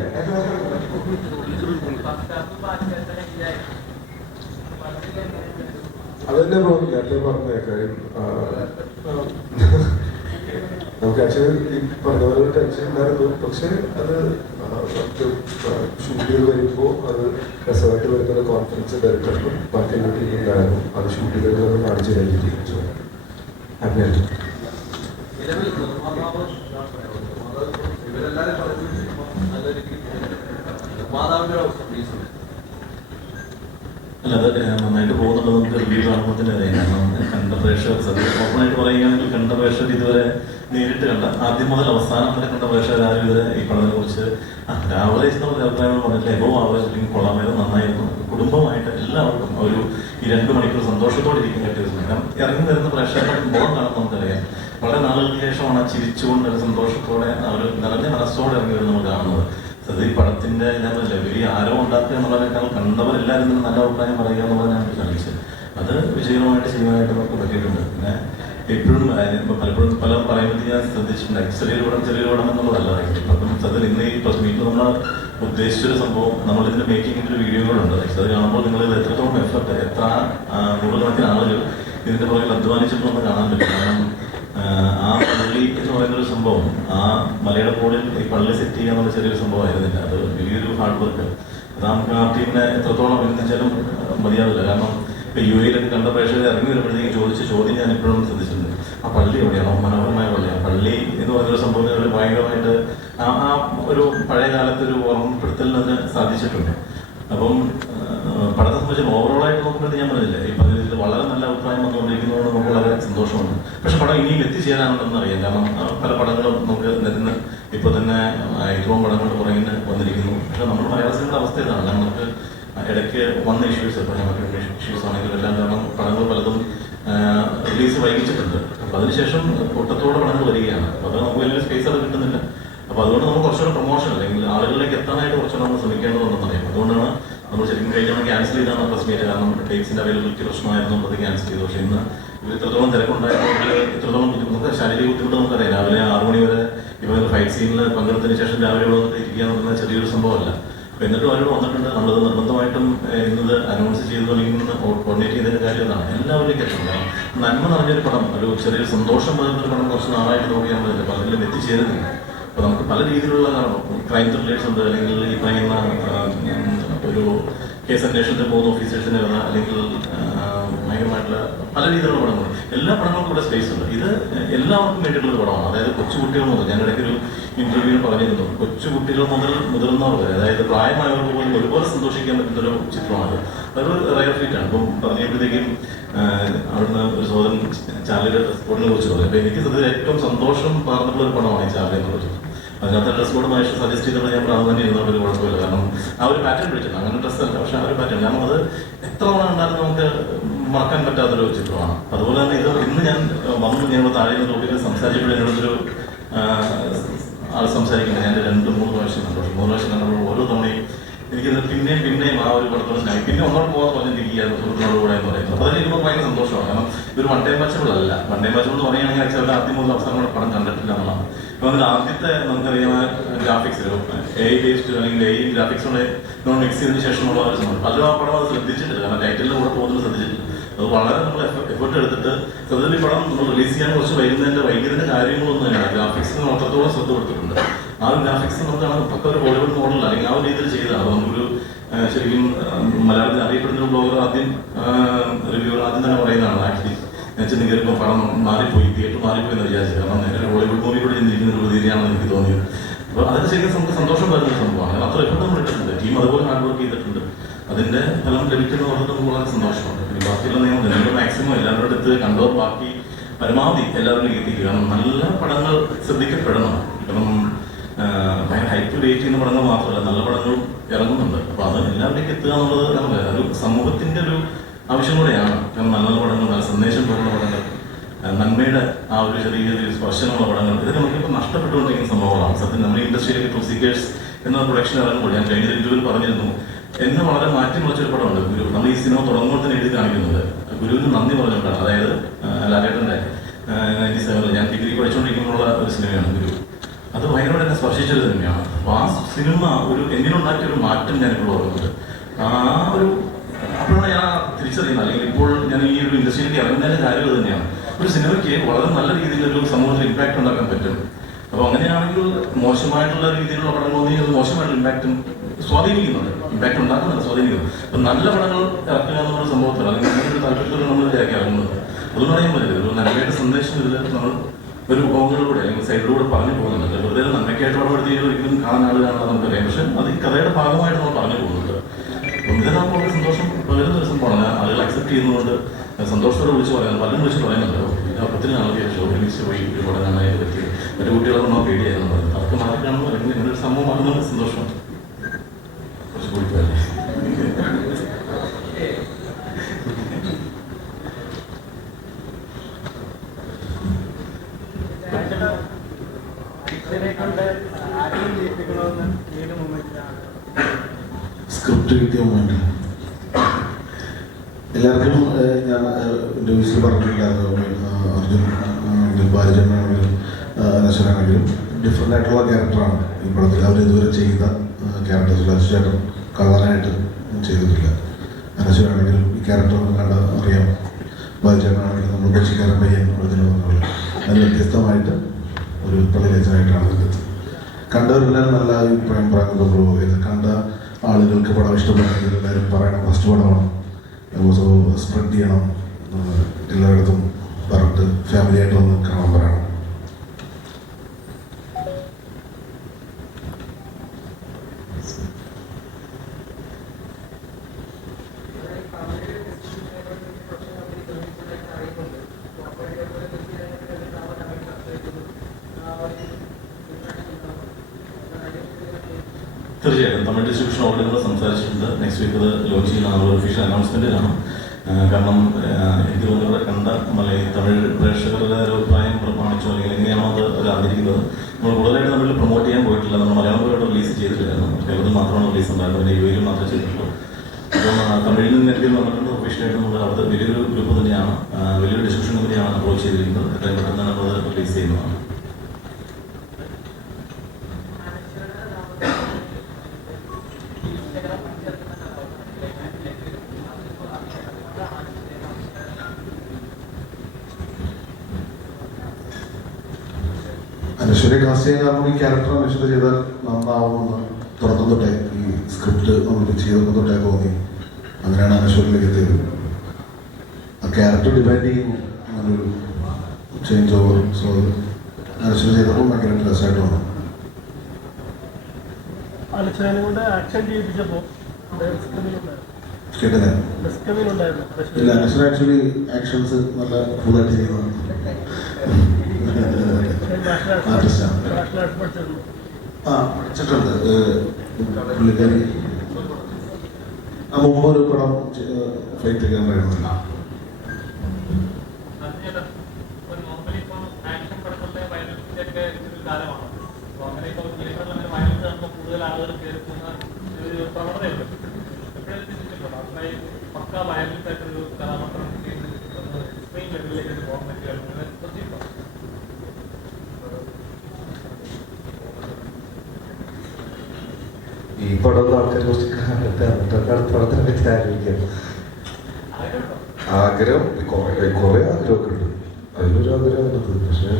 അതന്നെ ബ്രോ നേരത്തെ പറഞ്ഞ കാര്യം. നമുക്ക് ആക്ച്വലി ഈ പറഞ്ഞ പോലെ ടെൻഷൻ ഉണ്ടായിരുന്നു. പക്ഷെ അത് നമുക്ക് ഷൂട്ട് ചെയ്ത് വരുമ്പോൾ അത് രസമായിട്ട് വരുന്ന കോൺഫിഡൻസ് ഡയറക്ടർക്കും ബാക്കി എല്ലാ ടീമും ഉണ്ടായിരുന്നു. അത് ഷൂട്ട് ചെയ്ത് വരുന്നത് കാണിച്ചു കഴിഞ്ഞിട്ട് ഹാപ്പിയായിരുന്നു. അല്ല, അത് നന്നായിട്ട് പോകുന്നുള്ളത് നമുക്ക് റിവ്യൂ കാണുമ്പോൾ തന്നെ അറിയാം. കാരണം കണ്ട പ്രേക്ഷകർ ഓപ്പണായിട്ട് പറയുകയാണെങ്കിൽ കണ്ട പ്രേക്ഷകർ ഇതുവരെ നേരിട്ട് കണ്ട ആദ്യം മുതൽ അവസാനം വരെ കണ്ട പ്രേക്ഷകരാരും ഇതുവരെ ഈ പടത്തിനെ കുറിച്ച് ആവറേജ് എന്നുള്ള അഭിപ്രായങ്ങൾ പറഞ്ഞിട്ടില്ല. എബോ ആവറേജ് അല്ലെങ്കിൽ കൊള്ളാമായിരുന്നു, നന്നായിരുന്നു. കുടുംബമായിട്ട് എല്ലാവർക്കും ഒരു ഈ 2 മണിക്കൂർ സന്തോഷത്തോടെ ഇരിക്കാൻ പറ്റിയ കാരണം ഇറങ്ങി വരുന്ന പ്രേക്ഷകരുടെ മുഖം കാണുമ്പോൾ നമുക്കറിയാം വളരെ നാളുകൾക്ക് ശേഷമാണ് ചിരിച്ചുകൊണ്ട് ഒരു സന്തോഷത്തോടെ അവർ നിറഞ്ഞ മനസ്സോടെ ഇറങ്ങി വരുന്നത് നമ്മൾ കാണുന്നത്. അത് ഈ പടത്തിന്റെ ഞാൻ പറഞ്ഞില്ല വലിയ ആരോ ഉണ്ടാക്കുക എന്നുള്ളതിനേക്കാൾ കണ്ടവരെല്ലാവരും തന്നെ നല്ല അഭിപ്രായം പറയുക എന്നുള്ളതാണ് ശ്രമിച്ചത്. അത് വിജയകരമായിട്ട് ചെയ്യുവാനായിട്ട് നമുക്ക് പറ്റിയിട്ടുണ്ട്. പിന്നെ എപ്പോഴും പലപ്പോഴും പലരും പറയുന്നത് ഞാൻ ശ്രദ്ധിച്ചിട്ടുണ്ട്, ചെറിയൊരു പടം എന്നുള്ളതല്ല. അപ്പം സത്യത്തിൽ ഇന്ന് ഈ പ്രസ് മീറ്റിൽ നമ്മൾ ഉദ്ദേശിച്ചൊരു സംഭവം നമ്മളിതിന്റെ മേക്കിങ്ങിന്റെ ഒരു വീഡിയോകളുണ്ട്. അത് കാണുമ്പോൾ നിങ്ങൾ എത്രത്തോളം എഫർട്ട് എത്ര നൂറുകണക്കിന് ആളുകൾ ഇതിന്റെ പുറകിൽ അധ്വാനിച്ചിട്ടുണ്ടെന്ന് കാണാൻ പറ്റും. കാരണം ആ പള്ളി എന്ന് പറയുന്നൊരു സംഭവം ആ മലയുടെ മുകളിൽ ഈ പള്ളി സെറ്റ് ചെയ്യുക എന്നുള്ള ചെറിയൊരു സംഭവമായിരുന്നില്ല. അത് വലിയൊരു ഹാർഡ് വർക്ക്. അത് നമുക്ക് ആ ടീമിനെ എത്രത്തോളം അഭിനന്ദിച്ചാലും മതിയാവില്ല. കാരണം ഇപ്പൊ UAE-ലൊക്കെ കണ്ട പ്രേക്ഷകർ ഇറങ്ങി വരുമ്പോഴത്തേക്ക് ചോദിച്ച ചോദ്യം ഞാൻ ഇപ്പോഴും ശ്രദ്ധിച്ചിട്ടുണ്ട്. ആ പള്ളി എവിടെയാണോ? മനോഹരമായ പള്ളിയാണ്. പള്ളി എന്ന് പറയുന്നൊരു സംഭവത്തിന് ഒരു ഭയങ്കരമായിട്ട് ആ ഒരു പഴയ കാലത്ത് ഒരു ഓർമ്മപ്പെടുത്തലിന് സാധിച്ചിട്ടുണ്ട്. അപ്പം പടത്തെ സംബന്ധിച്ച് ഓവറോളായിട്ട് നോക്കുമ്പോൾ ഞാൻ പറഞ്ഞില്ലേ ഈ പറഞ്ഞതിൽ വളരെ നല്ല അഭിപ്രായം വന്നുകൊണ്ടിരിക്കുന്നതുകൊണ്ട് നമുക്ക് വളരെ സന്തോഷമുണ്ട്. പക്ഷെ പടം ഇനിയും എത്തിച്ചേരാനുണ്ടെന്ന് അറിയാം. കാരണം പല പടങ്ങളും നമുക്ക് നിരന്ന് ഇപ്പോൾ തന്നെ ഇത്രയും പടങ്ങളുടെ പുറകിൽ വന്നിരിക്കുന്നു. പക്ഷെ നമ്മുടെ മലയാള സിനിമയുടെ അവസ്ഥ ഇതാണ്. കാരണം നമുക്ക് ഇടയ്ക്ക് വന്ന ഇഷ്യൂസ് ഇപ്പോൾ നമുക്ക് ഇഷ്യൂസ് ആണെങ്കിലും എല്ലാം കാരണം പടങ്ങൾ പലതും റിലീസ് വൈകിച്ചിട്ടുണ്ട്. അപ്പോൾ അതിനുശേഷം കൂട്ടത്തോടെ പടങ്ങൾ വരികയാണ്. അപ്പോൾ അത് നമുക്ക് വലിയൊരു സ്പേസ് അത് കിട്ടുന്നില്ല. അപ്പോൾ അതുകൊണ്ട് നമുക്ക് കുറച്ചുകൂടെ പ്രൊമോഷൻ അല്ലെങ്കിൽ ആളുകളിലേക്ക് എത്താനായിട്ട് കുറച്ചുകൂടെ നമ്മൾ ശ്രമിക്കേണ്ടതുണ്ടെന്ന് അറിയാം. അതുകൊണ്ടാണ് നമ്മൾ ശരിക്കും കഴിഞ്ഞാൽ ക്യാൻസൽ ചെയ്താണ് പ്രസ് മീറ്റ്. കാരണം ഡേറ്റ്സിന്റെ അവൈലബിലിറ്റി പ്രശ്നമായിരുന്നു, അത് ക്യാൻസൽ ചെയ്തു. പക്ഷേ ഇന്ന് ഇത്രത്തോളം തിരക്കുണ്ടായതുകൊണ്ട് ഇത്രത്തോളം നമുക്ക് ശാരീരിക ബുദ്ധിമുട്ട് നമുക്കറിയാം. രാവിലെ 6 മണി വരെ ഇപ്പോൾ ഫൈറ്റ് സീനിൽ പങ്കെടുത്തതിന് ശേഷം രാവിലെ വന്നിട്ട് ഇരിക്കുക എന്ന് പറഞ്ഞാൽ ചെറിയൊരു സംഭവമല്ല. അപ്പോൾ എന്നിട്ടും അവരോട് വന്നിട്ടുണ്ട്. നമ്മളത് നിർബന്ധമായിട്ടും ഇന്നത് അനൗൺസ് ചെയ്തു അല്ലെങ്കിൽ കോർഡിനേറ്റ് ചെയ്തതിൻ്റെ കാര്യം അതാണ് എല്ലാവരിലേക്ക് എത്തുന്നത്. നന്മ നിറഞ്ഞൊരു പടം, ഒരു ചെറിയൊരു സന്തോഷം പകർന്നൊരു പടം കുറച്ച് നാളായിട്ട് നോക്കിയാൽ മതി. അപ്പോൾ അതിലും എത്തിച്ചേരുന്നില്ല. അപ്പോൾ നമുക്ക് പല രീതിയിലുള്ള ക്രൈം ത്രില്ലേഴ്സ് ഉണ്ട്, അല്ലെങ്കിൽ ഈ പറയുന്ന ഒരു കേസ് അന്വേഷണത്തിൽ പോകുന്ന ഓഫീസേഴ്സിനെ അല്ലെങ്കിൽ ഭയങ്കരമായിട്ടുള്ള പല രീതിയിലുള്ള പടങ്ങൾ. എല്ലാ പടങ്ങൾക്കും ഇവിടെ സ്പേസ് ഉണ്ട്. ഇത് എല്ലാവർക്കും വേണ്ടിയിട്ടുള്ളൊരു പടമാണ്. അതായത് കൊച്ചുകുട്ടികൾ മുതൽ, ഞാൻ ഇടയ്ക്കൊരു ഇന്റർവ്യൂവിൽ പറഞ്ഞിരുന്നു, കൊച്ചുകുട്ടികൾ മുതൽ മുതിർന്നവർ വരെ, അതായത് പ്രായമായവർക്ക് പോലും ഒരുപോലെ സന്തോഷിക്കാൻ പറ്റുന്നൊരു ചിത്രമാണ്. അതൊരു റയർ ഫീറ്റാണ്. ഇപ്പം പറഞ്ഞപ്പോഴത്തേക്കും അവിടുന്ന് ഒരു സോദരൻ ചാർലിയുടെ ഡ്രസ് കോഡിനെ കുറിച്ച് പറയും. അപ്പോൾ എനിക്ക് സത്യത്തിൽ ഏറ്റവും സന്തോഷം പകർന്നിട്ടുള്ള ഒരു പടമാണ് ഈ ചാർലി എന്ന് പറഞ്ഞത്. അതിനകത്ത് ഡ്രസ് കോഡ് മഹേഷ് സജസ്റ്റ് ചെയ്തപ്പോൾ ഞാൻ അത് തന്നെ ഇരുന്ന ഒരു കുഴപ്പമില്ല. കാരണം ആ ഒരു പാറ്റേൺ പിടിച്ചില്ല, അങ്ങനെ ഡ്രസ്സല്ല, പക്ഷെ ആ ഒരു പാറ്റേൺ, കാരണം അത് എത്ര തവണ കണ്ടാലും നമുക്ക് മറക്കാൻ പറ്റാത്തൊരു ചിത്രമാണ്. അതുപോലെ തന്നെ ഇത് ഇന്ന് ഞാൻ വന്നു താഴെ നോക്കിയിട്ട് സംസാരിച്ചപ്പോൾ എന്നോടൊരു ആൾ സംസാരിക്കുന്നത് ഞാൻ 2-3 പ്രാവശ്യം കണ്ടു. 3 പ്രാവശ്യം കണ്ടപ്പോൾ ഓരോ തവണയും എനിക്കത് പിന്നെയും ആ ഒരു പടത്തോടെ സ്നേഹം പിന്നെ ഒന്നോട് പോകാൻ പറഞ്ഞിരിക്കുകയായിരുന്നു സുഹൃത്തിനോട് കൂടെ എന്ന് പറയുന്നത്. അപ്പോൾ അതിന് ഭയങ്കര സന്തോഷമാണ്. കാരണം ഇതൊരു വൺ ടൈം വാച്ചബിൾ അല്ല. വൺ ടൈം വാച്ചബിൾ എന്ന് പറയുകയാണെങ്കിൽ ആക്ച്വലി ആദ്യം മുതൽ അവസാനം കൂടെ പടം കണ്ടിട്ടില്ല എന്നുള്ളതാണ്. അപ്പോൾ അതിൽ ആദ്യത്തെ നമുക്കറിയാം ഗ്രാഫിക്സ് AI ബേസ്ഡ് അല്ലെങ്കിൽ AI ഗ്രാഫിക്സോടെ നമ്മൾ മിക്സ് ചെയ്തതിന് ശേഷമുള്ള ഒരു സംഭവം പലരും ആ പടം അത് ശ്രദ്ധിച്ചിട്ടില്ല. കാരണം ടൈറ്റിലിൻ്റെ കൂടെ പോകുന്നത് ശ്രദ്ധിച്ചിട്ടില്ല. അത് വളരെ നമ്മൾ എഫേർട്ട് എടുത്തിട്ട് സത്യത്തിൽ ഈ പടം നമ്മൾ റിലീസ് ചെയ്യാൻ കുറച്ച് വൈകുന്നതിൻ്റെ കാര്യങ്ങളൊന്നും തന്നെയാണ്. ഗ്രാഫിക്സിന് അത്രത്തോളം ശ്രദ്ധ കൊടുത്തിട്ടുണ്ട്. ആ ഒരു ഗ്രാഫിക്സ് നമുക്കാണ് പക്ക ഒരു ബോളിവുഡ് മോഡൽ അല്ലെങ്കിൽ ആ ഒരു രീതിയിൽ ചെയ്തതാണ്. അത് നമുക്കൊരു ശരിക്കും മലയാളത്തിൽ അറിയപ്പെടുന്ന ഒരു ബ്ലോഗർ ആദ്യം റിവ്യൂർ ആദ്യം തന്നെ പറയുന്നതാണ് ആക്ച്വലി ഞാൻ ചെന്ന് കയറിയപ്പോൾ പടം മാറിപ്പോയി, തിയേറ്റർ മാറിപ്പോയി എന്ന് വിചാരിച്ചത്. കാരണം നേരെ ബോളിവുഡ് മൂവി കൂടെ ചിന്തിക്കുന്ന ഒരു രീതിയാണെന്ന് എനിക്ക് തോന്നിയത്. അപ്പോൾ അതൊക്കെ ശരിക്കും നമുക്ക് സന്തോഷം വരുന്ന സംഭവമാണ്. അത്ര എഫർട്ട് നമ്മൾ ഇട്ടിട്ടുണ്ട്. ടീം അതുപോലെ ഹാർഡ് വർക്ക് ചെയ്തിട്ടുണ്ട്. അതിൻ്റെ ഫലം ലഭിക്കുന്നത് പറഞ്ഞിട്ട് നമുക്ക് വളരെ സന്തോഷമുണ്ട്. പിന്നെ ബാക്കിയുള്ള നിങ്ങൾ മാക്സിമം എല്ലാവരുടെ അടുത്ത് കണ്ടോ ബാക്കി പരമാവധി എല്ലാവരിലേക്ക് എത്തിക്കുക. കാരണം നല്ല പടങ്ങൾ ശ്രദ്ധിക്കപ്പെടണം. കാരണം ഭയങ്കര ഹൈപ്പ് വെയിറ്റ് ചെയ്യുന്ന പടങ്ങൾ മാത്രമല്ല നല്ല പടങ്ങളും ഇറങ്ങുന്നുണ്ട്. അപ്പോൾ അത് എല്ലാവരിലേക്ക് എത്തുക എന്നുള്ളത് നമുക്ക് ഒരു സമൂഹത്തിൻ്റെ ഒരു ആവശ്യം കൂടെയാണ്. കാരണം നല്ല നല്ല പടങ്ങൾ, നല്ല സന്ദേശം പോകുന്ന പടങ്ങൾ, നന്മയുടെ ആ ഒരു ചെറിയ സ്പർശനമുള്ള പടങ്ങൾ, ഇത് നമുക്കിപ്പോൾ നഷ്ടപ്പെട്ടുകൊണ്ടിരിക്കുന്ന സംഭവങ്ങളാണ്. സത്യം നമ്മൾ ഈ ഇൻഡസ്ട്രിയിലേക്ക് ടു സീക്കേഴ്സ് എന്ന പ്രൊഡക്ഷൻ ഇറങ്ങുമ്പോൾ ഞാൻ കഴിഞ്ഞ ഇന്റർവ്യൂവിൽ പറഞ്ഞിരുന്നു, എന്നെ വളരെ മാറ്റിമറിച്ചൊരു പടമുണ്ട് ഗുരു. നമ്മൾ ഈ സിനിമ തുടങ്ങുമ്പോൾ തന്നെ എഴുതി കാണിക്കുന്നത് ഗുരുവിന് നന്ദി പറഞ്ഞുകൊണ്ടാണ്. അതായത് ലാലേട്ടൻ്റെ 97 ഞാൻ ഡിഗ്രി പഠിച്ചുകൊണ്ടിരിക്കുമ്പോഴുള്ള ഒരു സിനിമയാണ് ഗുരു. അത് ഭയങ്കര എന്നെ സ്പർശിച്ചൊരു സിനിമയാണ്. അപ്പോൾ ആ സിനിമ ഒരു എന്നിലുണ്ടാക്കിയൊരു മാറ്റം ഞാനിപ്പോൾ ഓർക്കുന്നുണ്ട്. ആ ഒരു അപ്പോഴാണ് ഞാൻ തിരിച്ചറിയുന്നത്. അല്ലെങ്കിൽ ഇപ്പോൾ ഞാൻ ഈ ഒരു ഇൻഡസ്ട്രിയിലേക്ക് ഇറങ്ങുന്നതിൻ്റെ കാര്യം അത് തന്നെയാണ്. ഒരു സിനിമയ്ക്ക് വളരെ നല്ല രീതിയിലൊരു സമൂഹത്തിൽ ഇമ്പാക്റ്റ് ഉണ്ടാക്കാൻ പറ്റും. അപ്പോൾ അങ്ങനെയാണെങ്കിൽ മോശമായിട്ടുള്ള രീതിയിലുള്ള പടങ്ങളൊന്നും അത് മോശമായിട്ടുള്ള ഇമ്പാക്റ്റും സ്വാധീനിക്കുന്നുണ്ട്. ഇമ്പാക്റ്റ് ഉണ്ടാക്കുന്നുണ്ട്, സ്വാധീനിക്കുന്നു. അപ്പം നല്ല പടങ്ങൾ ഇറക്കുക എന്നുള്ള സംഭവത്തിൽ അല്ലെങ്കിൽ അങ്ങനെ ഒരു താല്പര്യത്തോടെ നമ്മൾ ഇതിലേക്ക് ഇറങ്ങുന്നത്. അതുകൊണ്ട് പറയാൻ പറ്റില്ല ഒരു നന്മയുടെ സന്ദേശം ഇതിൽ നമ്മൾ ഒരു ഉപകരണങ്ങളിലൂടെ അല്ലെങ്കിൽ സൈഡിലൂടെ പറഞ്ഞു പോകുന്നുണ്ട്. വെറുതെ നന്മയ്ക്കായിട്ട് പടമെടുത്ത് ഒരിക്കലും കാണാൻ ആളുകളാണെന്ന് നമുക്കറിയാം. പക്ഷെ അത് ഈ കഥയുടെ ഭാഗമായിട്ട് നമ്മൾ പറഞ്ഞു പോകുന്നുണ്ട്. അപ്പം ഇതിനകത്ത് വളരെ സന്തോഷം പകരുന്ന ഒരു സംഭവമാണ്. ആളുകൾ അക്സെപ്റ്റ് ചെയ്യുന്നതുകൊണ്ട് സന്തോഷത്തോടെ വിളിച്ച് പറയാൻ പലരും വിളിച്ച് പറയുന്നുണ്ടോ ഒത്തിരി നാളെ ശേഷം ഒരുമിച്ച് പോയി ഒരു പടം കാണാനായിട്ട് പറ്റി. മറ്റു കുട്ടികളൊക്കെ നമ്മൾ പേടിയായിരുന്നു പറയുന്നത്. അതൊക്കെ മാറി കാണുമ്പോൾ അല്ലെങ്കിൽ ഇങ്ങനെ ഒരു സംഭവം ആകുന്നത് സന്തോഷം. കുറച്ച് പോയിപ്പോയല്ലേ. സ്ക്രിപ്റ്റ് കിട്ടിയ മൊമെന്റ് എല്ലാവർക്കും ഞാൻ ഇന്റർവ്യൂസിൽ പറഞ്ഞിട്ടുണ്ടായിരുന്നു. അർജുൻ ആണെങ്കിലും ബാലചന്ദ്രനാണെങ്കിലും അനശ്വരാണെങ്കിലും ഡിഫറെൻ്റ് ആയിട്ടുള്ള ക്യാരക്ടറാണ് ഈ പടത്തിൽ. അവർ ഇതുവരെ ചെയ്ത ക്യാരക്ടേഴ്സ് അച്ഛേട്ടൻ കള്ളനായിട്ട് ചെയ്തിട്ടില്ല. അനശ്വരാണെങ്കിലും ഈ ക്യാരക്ടർ കണ്ട അറിയാം. ബാലചന്ദ്രനാണെങ്കിലും നമ്മൾ കൊച്ചിക്കാരൻ പയ്യൻ പറഞ്ഞ അതിന് വ്യത്യസ്തമായിട്ട് ഒരു പള്ളിയിലച്ചനായിട്ടാണ് ഇതിൽ കണ്ടവരെല്ലാം നല്ല അഭിപ്രായം പറയുന്നത്. കണ്ട ആളുകൾക്ക് പടം ഇഷ്ടപ്പെട്ടെങ്കിൽ എല്ലാവരും പറയണം ഫസ്റ്റ് പടമാണ്, സോ സ്പ്രെഡ് ചെയ്യണം, എല്ലായിടത്തും പറഞ്ഞിട്ട് ഫാമിലിയായിട്ട് വന്ന് കാണാൻ പറയണം. തീർച്ചയായിട്ടും തമിഴ് ഡിസ്ട്രിബ്യൂഷൻ ഓൾറെഡി നമ്മൾ സംസാരിച്ചിട്ടുണ്ട്. നെക്സ്റ്റ് വീക്ക് അത് ലോഞ്ച് ചെയ്യുന്ന ഒരു ഒഫീഷ്യൽ അനൗൺസ്മെൻറ്റിലാണ്. കാരണം എനിക്ക് തോന്നുന്നു ഇവിടെ കണ്ട അല്ലെങ്കിൽ തമിഴ് പ്രേക്ഷകരുടെ ഒരു അഭിപ്രായം പ്രമാണിച്ചോ അല്ലെങ്കിൽ എങ്ങനെയാണോ അത് അറിഞ്ഞിരിക്കുന്നത്. നമ്മൾ കൂടുതലായിട്ട് തമിഴിൽ പ്രൊമോട്ട് ചെയ്യാൻ പോയിട്ടില്ല. നമ്മൾ മലയാളം പോയിട്ട് റിലീസ് ചെയ്തിട്ടില്ലായിരുന്നു. കേരളത്തിൽ മാത്രമാണ് റിലീസ് ഉണ്ടായിരുന്നത്. പിന്നെ യു എയിൽ മാത്രമേ ചെയ്തിട്ടുള്ളൂ. അപ്പം തമിഴിൽ നിന്ന് എന്തെങ്കിലും വന്നിട്ടുണ്ട് ഒഫീഷ്യലായിട്ട് നമ്മൾ അത് വലിയൊരു ഗ്രൂപ്പ് തന്നെയാണ്, വലിയൊരു ഡിസ്ട്രിബ്യൂഷൻ തന്നെയാണ് അപ്രോച്ച് ചെയ്തിരിക്കുന്നത്. എത്രയും പെട്ടെന്ന് നമ്മൾ റിലീസ് ചെയ്യുന്നതാണ്. അനശ്വരെ കാസ്റ്റ് ചെയ്യാൻ കാരണം ഈ ക്യാരക്ടർ അനശ്വര ചെയ്താൽ നന്നാവുമെന്ന് തുടക്കം തൊട്ടേ ഈ സ്ക്രിപ്റ്റ് നമ്മൾ പിച്ച് ചെയ്തപ്പോൾ തൊട്ടേ തോന്നി. അങ്ങനെയാണ് അനശ്വരിലേക്ക് എത്തിയത്. ആ ക്യാരക്ടർ ഡിപെൻഡ് ചെയ്യും അങ്ങനൊരു ചേഞ്ച് ഓവർ. സോ അനശ്വര ചെയ്തപ്പോൾ ഭയങ്കര ഇൻട്രസ്റ്റ് വന്നു. കേട്ടില്ല. ഇല്ല, അനശ്വര ആക്ച്വലി ആക്ഷൻസ് നല്ല കൂളായിട്ട് ചെയ്യുന്നതാണ്. പഠിച്ചിട്ടുണ്ട് പുള്ളിക്കാരി. മുമ്പ് ഒരു പടം ഫൈറ്റ് ക്യാമറ ആയിരുന്നു. കൂടുതൽ ആളുകൾ കേൾക്കുന്ന ഒരു പ്രവണതയുണ്ട്. എപ്പോഴും ചിന്തിച്ചിട്ടുണ്ടോ അത്രയും പക്കാ വയലൻസ് ആയിട്ടൊരു കഥാപാത്രം എക്സ്ട്രീം ലെവലിലേക്ക് പോകാൻ പറ്റുകയാണ് ശ്രദ്ധിച്ചോ? ഈ പടം ആൾക്കാർ കുറച്ച് പടത്തിനെ പറ്റി ആലോചിക്കാം. ആഗ്രഹം കുറെ ആഗ്രഹമൊക്കെ ഉണ്ട്. അതിലൊരു ആഗ്രഹമാണത്. പക്ഷെ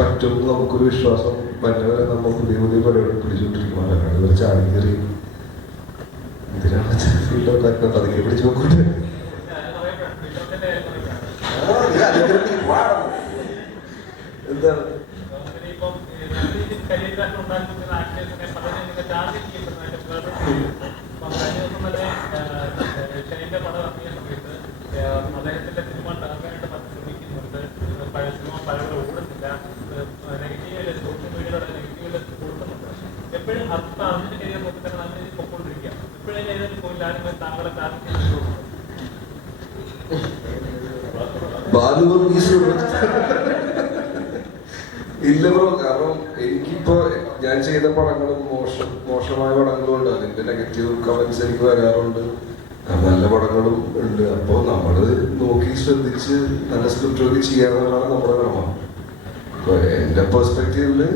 പറ്റും നമുക്കൊരു വിശ്വാസം പറ്റുന്നവരെ നമ്മൾ പുതിയ പുതിയ പരിപാടി പിടിച്ചുകൊണ്ടിരിക്കുവാനാണ്. അതൊരു ചാടിക്കറി എന്തിനാണ് പതുക്കെ പിടിച്ചു നോക്കൂട്ടെ. എന്താണ് അദ്ദേഹത്തിന്റെ സിനിമ ടാർഗറ്റായിട്ട് ശ്രമിക്കുന്നുണ്ട്. പഴയ സിനിമ പഴയ ഓടുന്നില്ല, നെഗറ്റീവ് സോഷ്യൽ മീഡിയയുടെ നെഗറ്റീവ് കൊടുക്കുന്നുണ്ട്. എപ്പോഴും അതിന്റെ കരിയർ നോക്കി തന്നെ നല്ല രീതിയിൽ പൊക്കോണ്ടിരിക്കുക. എപ്പോഴും ഏതെങ്കിലും പോയില്ല ആരും താങ്കളെ ടാർഗറ്റ് ചെയ്ത് ഇല്ല ബ്രോ. കാരണം എനിക്കിപ്പോ ഞാൻ ചെയ്ത പടങ്ങളും മോശമായ പടങ്ങളും ഉണ്ട്. അതിന്റെ നെഗറ്റീവ് കമന്റ്സ് എനിക്ക് വരാറുണ്ട്. നല്ല പടങ്ങളും ഉണ്ട്. അപ്പോൾ നമ്മള് നോക്കി ശ്രദ്ധിച്ച് നല്ല സ്ക്രിപ്റ്റൊക്കെ ചെയ്യാന്നുള്ളതാണ് നമ്മുടെ കടമ. ഇപ്പൊ എന്റെ പെർസ്പെക്റ്റീവില്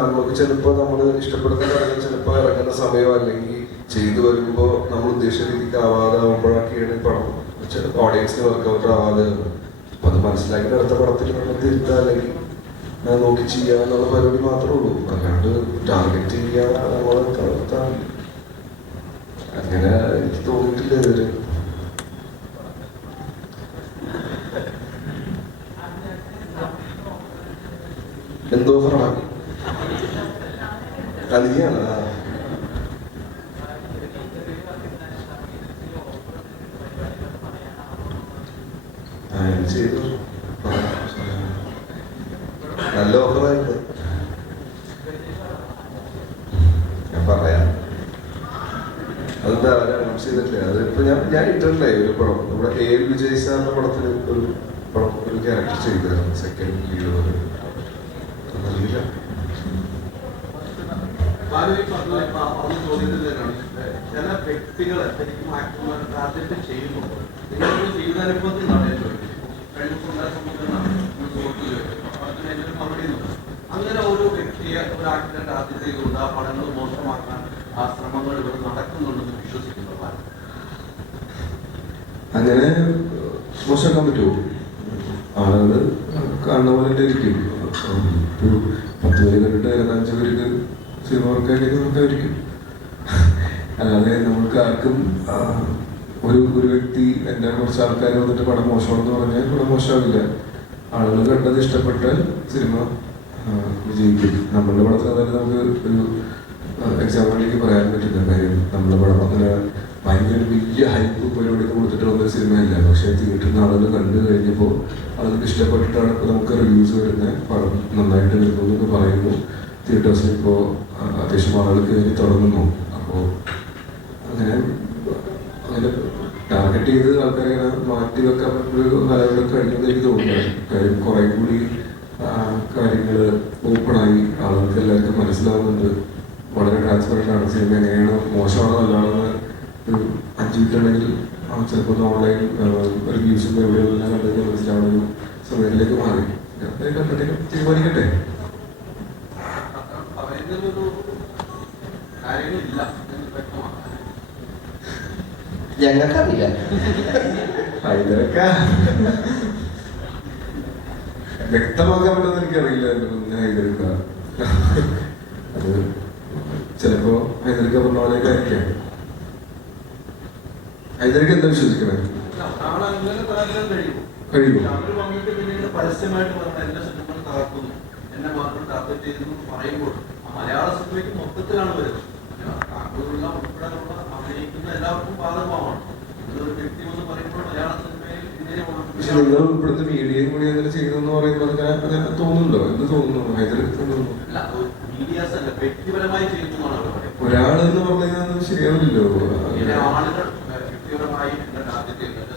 നമുക്ക് ചിലപ്പോൾ നമ്മൾ ഇഷ്ടപ്പെടുന്ന കാര്യങ്ങൾ ചിലപ്പോൾ ഇറങ്ങുന്ന സമയം അല്ലെങ്കിൽ ചെയ്തു വരുമ്പോൾ നമ്മൾ ഉദ്ദേശിച്ച രീതിക്ക് ആവാതാവുമ്പോഴൊക്കെയാണ് പടം ഓഡിയൻസിന് വർക്കൗട്ട് ആവാതെ. അപ്പൊ അത് മനസ്സിലാക്കി അടുത്ത പടത്തിൽ നമ്മൾ തിരുത്താ അല്ലെങ്കിൽ നോക്കി ചെയ്യുക എന്നുള്ള പരിപാടി മാത്രമേ ഉള്ളൂ. അല്ലാണ്ട് ടാർഗറ്റ് ചെയ്യുക നമ്മളെ തളർത്താൻ അങ്ങനെ എനിക്ക് തോന്നിയിട്ടില്ല ഇതുവരെ. എന്തോ പറയണം അതിയാണ് ചെയ്തു. നല്ല ഓഫറായിരുന്നു. ഞാൻ പറയാം. അതെന്താ അനൗൺസ് ചെയ്തിട്ടില്ല. അതിപ്പോ ഞാൻ ഇട്ടിട്ടില്ലേ ഒരു പടം നമ്മുടെ A.L. വിജയ് സാറിന്റെ പടത്തിൽ ഒരു പടം ഒരു ക്യാരക്ടർ ചെയ്തായിരുന്നു. സെക്കൻഡ് ലീഡ് പോലെ അറിയില്ല. ചില വ്യക്തികളെ ശരിക്കും ആക്ടർമാർ ടാർഗറ്റ് ചെയ്യുമ്പോൾ നിങ്ങൾക്ക് ജീവിതാനുഭവത്തിൽ നടന്നു അങ്ങനെ ഒരു വ്യക്തിയെ ഒരു ആക്ടറെ ടാർഗറ്റ് ചെയ്തുകൊണ്ട് ആ പഠനങ്ങൾ മോശമാക്കാൻ ആ ശ്രമങ്ങൾ ഇവിടെ നടക്കുന്നുണ്ടെന്ന് വിശ്വസിക്കുന്നു. അങ്ങനെ മോശമാക്കാൻ പറ്റുമോ? ആളുകൾ കാണുന്ന പോലെ ഇരിക്കും. ഒരു 10 പേര് കണ്ടിട്ട് 5 പേർക്ക് സിനിമ വർക്കായിട്ട് നമുക്കായിരിക്കും. അല്ലാതെ നമ്മൾക്ക് ആർക്കും ഒരു വ്യക്തി എൻ്റെ കുറച്ച് ആൾക്കാർ വന്നിട്ട് പടം മോശമാണെന്ന് പറഞ്ഞാൽ പടം മോശമാവില്ല. ആളുകൾ കണ്ടത് ഇഷ്ടപ്പെട്ടാൽ സിനിമ വിജയിക്കും. നമ്മളുടെ പടത്തിൽ തന്നെ നമുക്ക് ഒരു എക്സാമ്പിളിലേക്ക് പറയാൻ പറ്റുന്ന കാര്യം നമ്മുടെ പടം അങ്ങനെ ഭയങ്കര വലിയ ഹൈപ്പ് പരിപാടിക്ക് കൊടുത്തിട്ട് വന്നൊരു സിനിമയല്ല. പക്ഷേ തിയേറ്ററിൽ നിന്ന് ആളുകൾ കണ്ടു കഴിഞ്ഞപ്പോൾ ആളുകൾക്ക് ഇഷ്ടപ്പെട്ടിട്ടാണ് ഇപ്പോൾ നമുക്ക് റിവ്യൂസ് വരുന്നത്. പടം നന്നായിട്ട് വരുന്നു എന്നൊക്കെ പറയുന്നു. തിയേറ്റേഴ്സിൽ ഇപ്പോൾ അത്യാവശ്യം ആളുകൾക്ക് വേണ്ടി തുടങ്ങുന്നു. അപ്പോൾ അങ്ങനെ ടാർഗറ്റ് ചെയ്ത് ആൾക്കാരെ മാറ്റി വെക്കാൻ പറ്റുന്ന കാലങ്ങൾ കഴിഞ്ഞെന്ന് എനിക്ക് തോന്നുന്നു. കാര്യം കുറേ കൂടി കാര്യങ്ങൾ ഓപ്പണായി ആളുകൾക്ക് എല്ലാവർക്കും മനസ്സിലാവുന്നുണ്ട്. വളരെ ട്രാൻസ്പെറൻ്റ് ആണ്. സിനിമ എങ്ങനെയാണ് മോശമാണോ നല്ലതാണെന്ന് ഒരു 5 മിനിറ്റ് ഉണ്ടെങ്കിൽ ചിലപ്പോൾ ഓൺലൈൻ റിവ്യൂസും എവിടെയെല്ലാം കണ്ടെങ്കിൽ മനസ്സിലാവുന്ന ഒരു സമയത്തിലേക്ക് മാറി. കണ്ടിട്ട് തീരുമാനിക്കട്ടെ. ഞങ്ങൾക്കറിയില്ല. ഇതൊക്കെ വ്യക്തമാക്കാൻ പറ്റുമെന്ന് എനിക്കറിയില്ല. ഹൈദരക്ക അത് ചിലപ്പോ ഹൈദരക്ക പറഞ്ഞ പോലെയൊക്കെ ആയിരിക്കാം. ഹൈദരക്ക എന്താ വിശ്വസിക്കണേ? കഴിയുമോ? പരസ്യമായിട്ട് പറഞ്ഞ എന്റെ സിനിമകൾ തകർക്കുന്നു, എന്നെ മാത്രം ടാർഗറ്റ് ചെയ്തു പറയുമ്പോൾ മലയാള സിനിമയ്ക്ക് മൊത്തത്തിലാണ് വരുന്നത്. ഉൾപ്പെടെയുള്ള അഭിനയിക്കുന്ന എല്ലാവർക്കും ബാധകമാണ്. ഒരു വ്യക്തി എന്ന് പറയുമ്പോൾ മലയാള സിനിമയിൽ പക്ഷെ നിങ്ങൾ ഇവിടുത്തെ മീഡിയയും കൂടി അങ്ങനെ ചെയ്യുന്നെന്ന് പറയുമ്പോൾ അങ്ങനെ തോന്നുന്നുണ്ടോ? എന്ത് തോന്നുന്നു? ഹൈദരക്ക മീഡിയാസ് അല്ല, വ്യക്തിപരമായി ചെയ്യുന്നതാണ് ഒരാളെന്ന് പറഞ്ഞു കഴിഞ്ഞാൽ ശരിയാവില്ലല്ലോ. ആളുകൾ വ്യക്തിപരമായി എന്റെ ടാർഗറ്റ് ചെയ്യുന്നത്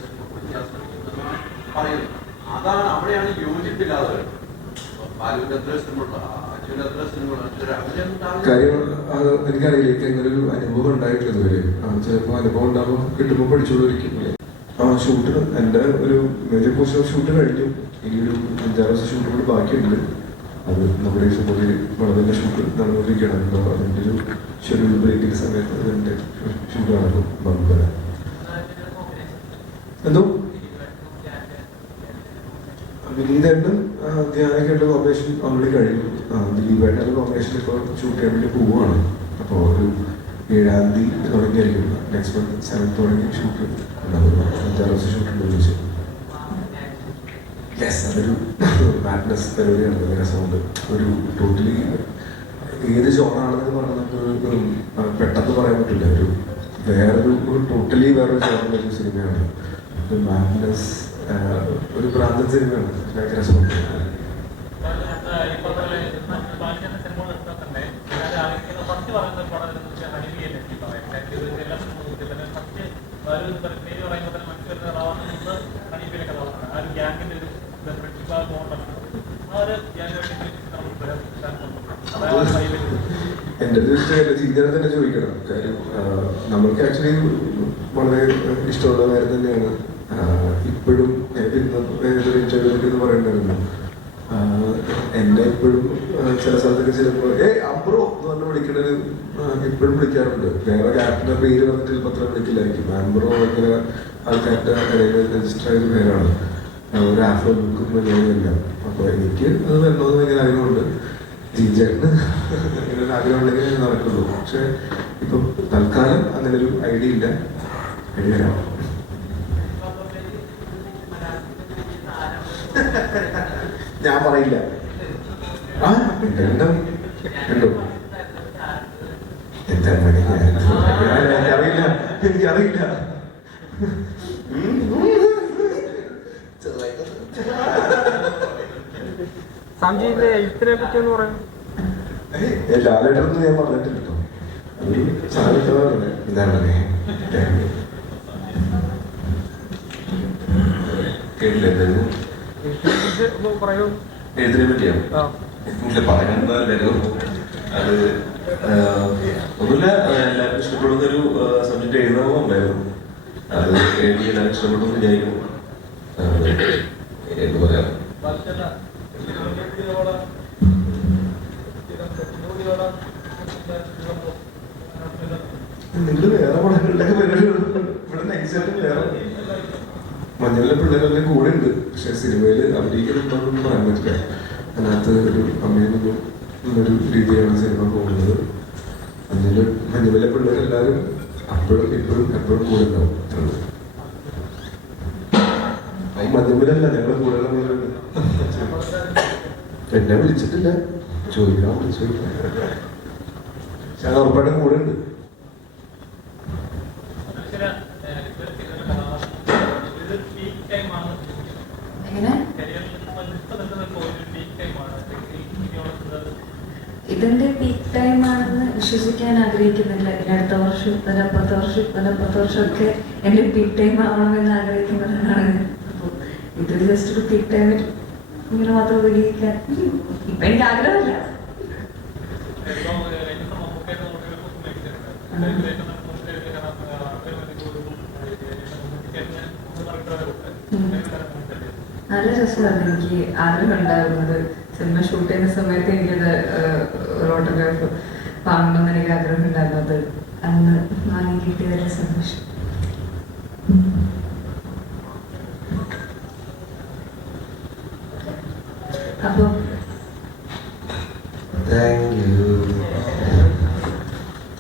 പറയുന്നത് അതാണ്. അവിടെയാണ് യോജിപ്പില്ലാതെ വരുന്നത്. ബാലുവിന്റെ എത്ര സിനിമ പിന്നെ അത്ര സിനിമകളാണ് അതിലൊന്നും കാര്യം അത് എനിക്കറിയില്ല, എനിക്ക് അങ്ങനെ ഒരു അനുഭവം ഉണ്ടായിട്ടില്ല ഇതുവരെ. ചിലപ്പോൾ അനുഭവം ഉണ്ടാകുമ്പോൾ കിട്ടുമ്പോൾ പഠിച്ചുകൊണ്ടിരിക്കും. ഷൂട്ട് എൻ്റെ ഒരു മേജർ പോർഷൻ ഓഫ് ഷൂട്ട് കഴിഞ്ഞു. ഇനിയൊരു 5-6 ദിവസം ഷൂട്ട് കൂടി ബാക്കിയുണ്ട്. അത് നമ്മുടെ ഇഷ്ടംപോലെ വളരെ ഷൂട്ട് നടന്നുകൊണ്ടിരിക്കുകയാണ്. അപ്പോൾ അതിൻ്റെ ഒരു ഷെഡ്യൂൾ ബ്രേക്കിൻ്റെ സമയത്ത് അതിൻ്റെ ഷൂട്ട് നടക്കും. നമുക്ക് വരാം. എന്തോ വിനീതേട്ടൻ ധ്യാനൊക്കെയുള്ള കോമ്പിനേഷൻ ഓൾറെഡി കഴിഞ്ഞു. ദിലീപേട്ടൻ്റെ കോമ്പിനേഷൻ ഇപ്പോൾ ഷൂട്ട് ചെയ്യാൻ വേണ്ടി പോവുകയാണ്. അപ്പോൾ ഒരു 7-ാം തീയതി തുടങ്ങിയായിരിക്കും. നെക്സ്റ്റ് മന്ത് 7th തുടങ്ങി ഷൂട്ട് ഉണ്ടാവും. 5-6 ദിവസം ഷൂട്ട് ഉണ്ടെന്ന് വെച്ചു. യെസ്, അതൊരു മാഡ്നസ് പരിപാടിയാണ്. നല്ല രസമുണ്ട്. ഒരു ടോട്ടലി ഏത് ജോണാണെന്ന് പറഞ്ഞാൽ പെട്ടെന്ന് പറയാൻ പറ്റില്ല. ഒരു ടോട്ടലി വേറൊരു ജോണിൻ്റെ ഒരു സിനിമയാണ്. ഒരു മാഡ്നസ്, ഒരു ഭ്രാന്തൻ സിനിമയാണ്. ഭയങ്കര രസമുണ്ട്. എൻ്റെ ഒരു ഇഷ്ടമല്ല, ജീവനെ തന്നെ ചോദിക്കണം. കാര്യം നമ്മൾക്ക് ആക്ച്വലി വളരെ ഇഷ്ടമുള്ള കാര്യം തന്നെയാണ്. ഇപ്പോഴും ഏതൊരു ഇന്റർവ്യൂവിൽ എന്ന് പറയണ്ടായിരുന്നു, എന്നെ ഇപ്പോഴും ചില സ്ഥലത്തൊക്കെ ചിലപ്പോൾ അബ്രോ എന്ന് പറഞ്ഞ് വിളിക്കണത് ഇപ്പോഴും വിളിക്കാറുണ്ട്. വേറെ ക്യാരക്ടറിന്റെ പേര് പറഞ്ഞിട്ട് ചിലപ്പോൾ വിളിക്കില്ലായിരിക്കും. ആംബ്രോ ഭയങ്കര ആൾക്കാരുടെ ഇടയിൽ രജിസ്റ്റർ ആയ പേരാണ്. ഒരു ആഫ്രോ ലുക്കും വലിയതല്ല. അപ്പോൾ എനിക്ക് അത് വരണമെന്ന് ഭയങ്കര ആഗ്രഹമുണ്ട്. ജീജേട്ടന് ഇങ്ങനെ ഒരു ആഗ്രഹം ഉണ്ടെങ്കിൽ നടക്കുള്ളൂ. പക്ഷെ ഇപ്പം തൽക്കാലം അങ്ങനെ ഒരു ഐഡിയ ഇല്ല. ഐഡിയ വരാം. ഞാൻ പറയില്ല. ഉണ്ടോ എനിക്കറിയില്ല, എനിക്കറിയില്ല. സംജീവിന്റെ എഴുത്തിനെ പറ്റി ഒന്ന് പറയാം. ലാലേട്ടൊന്നും ഞാൻ പറഞ്ഞിട്ടില്ല കേട്ടോ. എന്താണ് കേട്ടില്ല. എന്തായിരുന്നു പറയൂ. എഴുത്തിനെ പറ്റിയോ? പറയാനല്ലോ. അത് ഒന്നുമില്ല, എല്ലാവർക്കും ഇഷ്ടപ്പെടുന്ന ഒരു സബ്ജക്റ്റ് എഴുതണമെന്നുണ്ടായിരുന്നു. അത് എഴുതി എല്ലാവർക്കും ഇഷ്ടപ്പെടുന്നു വിചാരിക്കും. എന്ത് പറയാം, നിങ്ങൾ വേറെ പടങ്ങളിലൊക്കെ ഇവിടെ നൈസായിട്ട് വേറെ മഞ്ഞളിലെ പിള്ളേരെല്ലാം കൂടെ ഉണ്ട്. പക്ഷെ സിനിമയിൽ അഭിനയിക്കുന്നുണ്ടോന്നൊന്നും പറയാൻ പറ്റില്ല. അതിനകത്ത് ഒരു അമ്മയെന്നൊന്നും ഒരു രീതിയിലാണ് സിനിമ പോകുന്നത്. മഞ്ഞളിലെ പിള്ളേരെല്ലാവരും അപ്പോഴും ഇപ്പോഴും എപ്പോഴും കൂടെ ഉണ്ടാവും. മഞ്ഞളിലല്ല, ഞങ്ങൾ കൂടെ ഉള്ളവരുണ്ട്. എന്നെ വിളിച്ചിട്ടില്ല, ചോദിക്കാൻ വിളിച്ചു. ഞാൻ ഉറപ്പായിട്ടും കൂടെ ഉണ്ട്. ഇതിന്റെ പീക്ക് ടൈം ആണെന്ന് വിശ്വസിക്കാൻ ആഗ്രഹിക്കുന്നില്ല. ഇനി അടുത്ത വർഷം 10 വർഷമൊക്കെ എന്റെ പീക്ക് ടൈം ആവണമെന്ന് ആഗ്രഹിക്കുന്നവരാണ്. അപ്പോൾ ഇതൊരു ജസ്റ്റ് ഒരു പീക്ക് ടൈമിൽ ഇങ്ങനെ മാത്രം ഉപയോഗിക്കാൻ ഇപ്പൊ എനിക്ക് ആഗ്രഹമില്ല. നല്ല രസമാണ്. എനിക്ക് ആഗ്രഹം ഉണ്ടായിരുന്നത് സിനിമ ഷൂട്ട് ചെയ്യുന്ന സമയത്ത് എനിക്കത് ഒരു ഓട്ടോഗ്രാഫ് വാങ്ങണമെന്ന് എനിക്ക് ആഗ്രഹം ഉണ്ടായിരുന്നത്. അന്ന് വാങ്ങി കിട്ടിയതിൽ സന്തോഷം. അപ്പൊ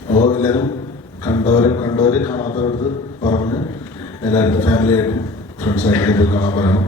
അപ്പോൾ എല്ലാവരും കണ്ടവര് കാണാത്തവരടുത്ത് പറഞ്ഞ് എല്ലാവരും ഫാമിലിയായിട്ടും ഫ്രണ്ട്സായിട്ടും പോയി കാണാൻ പറയണം.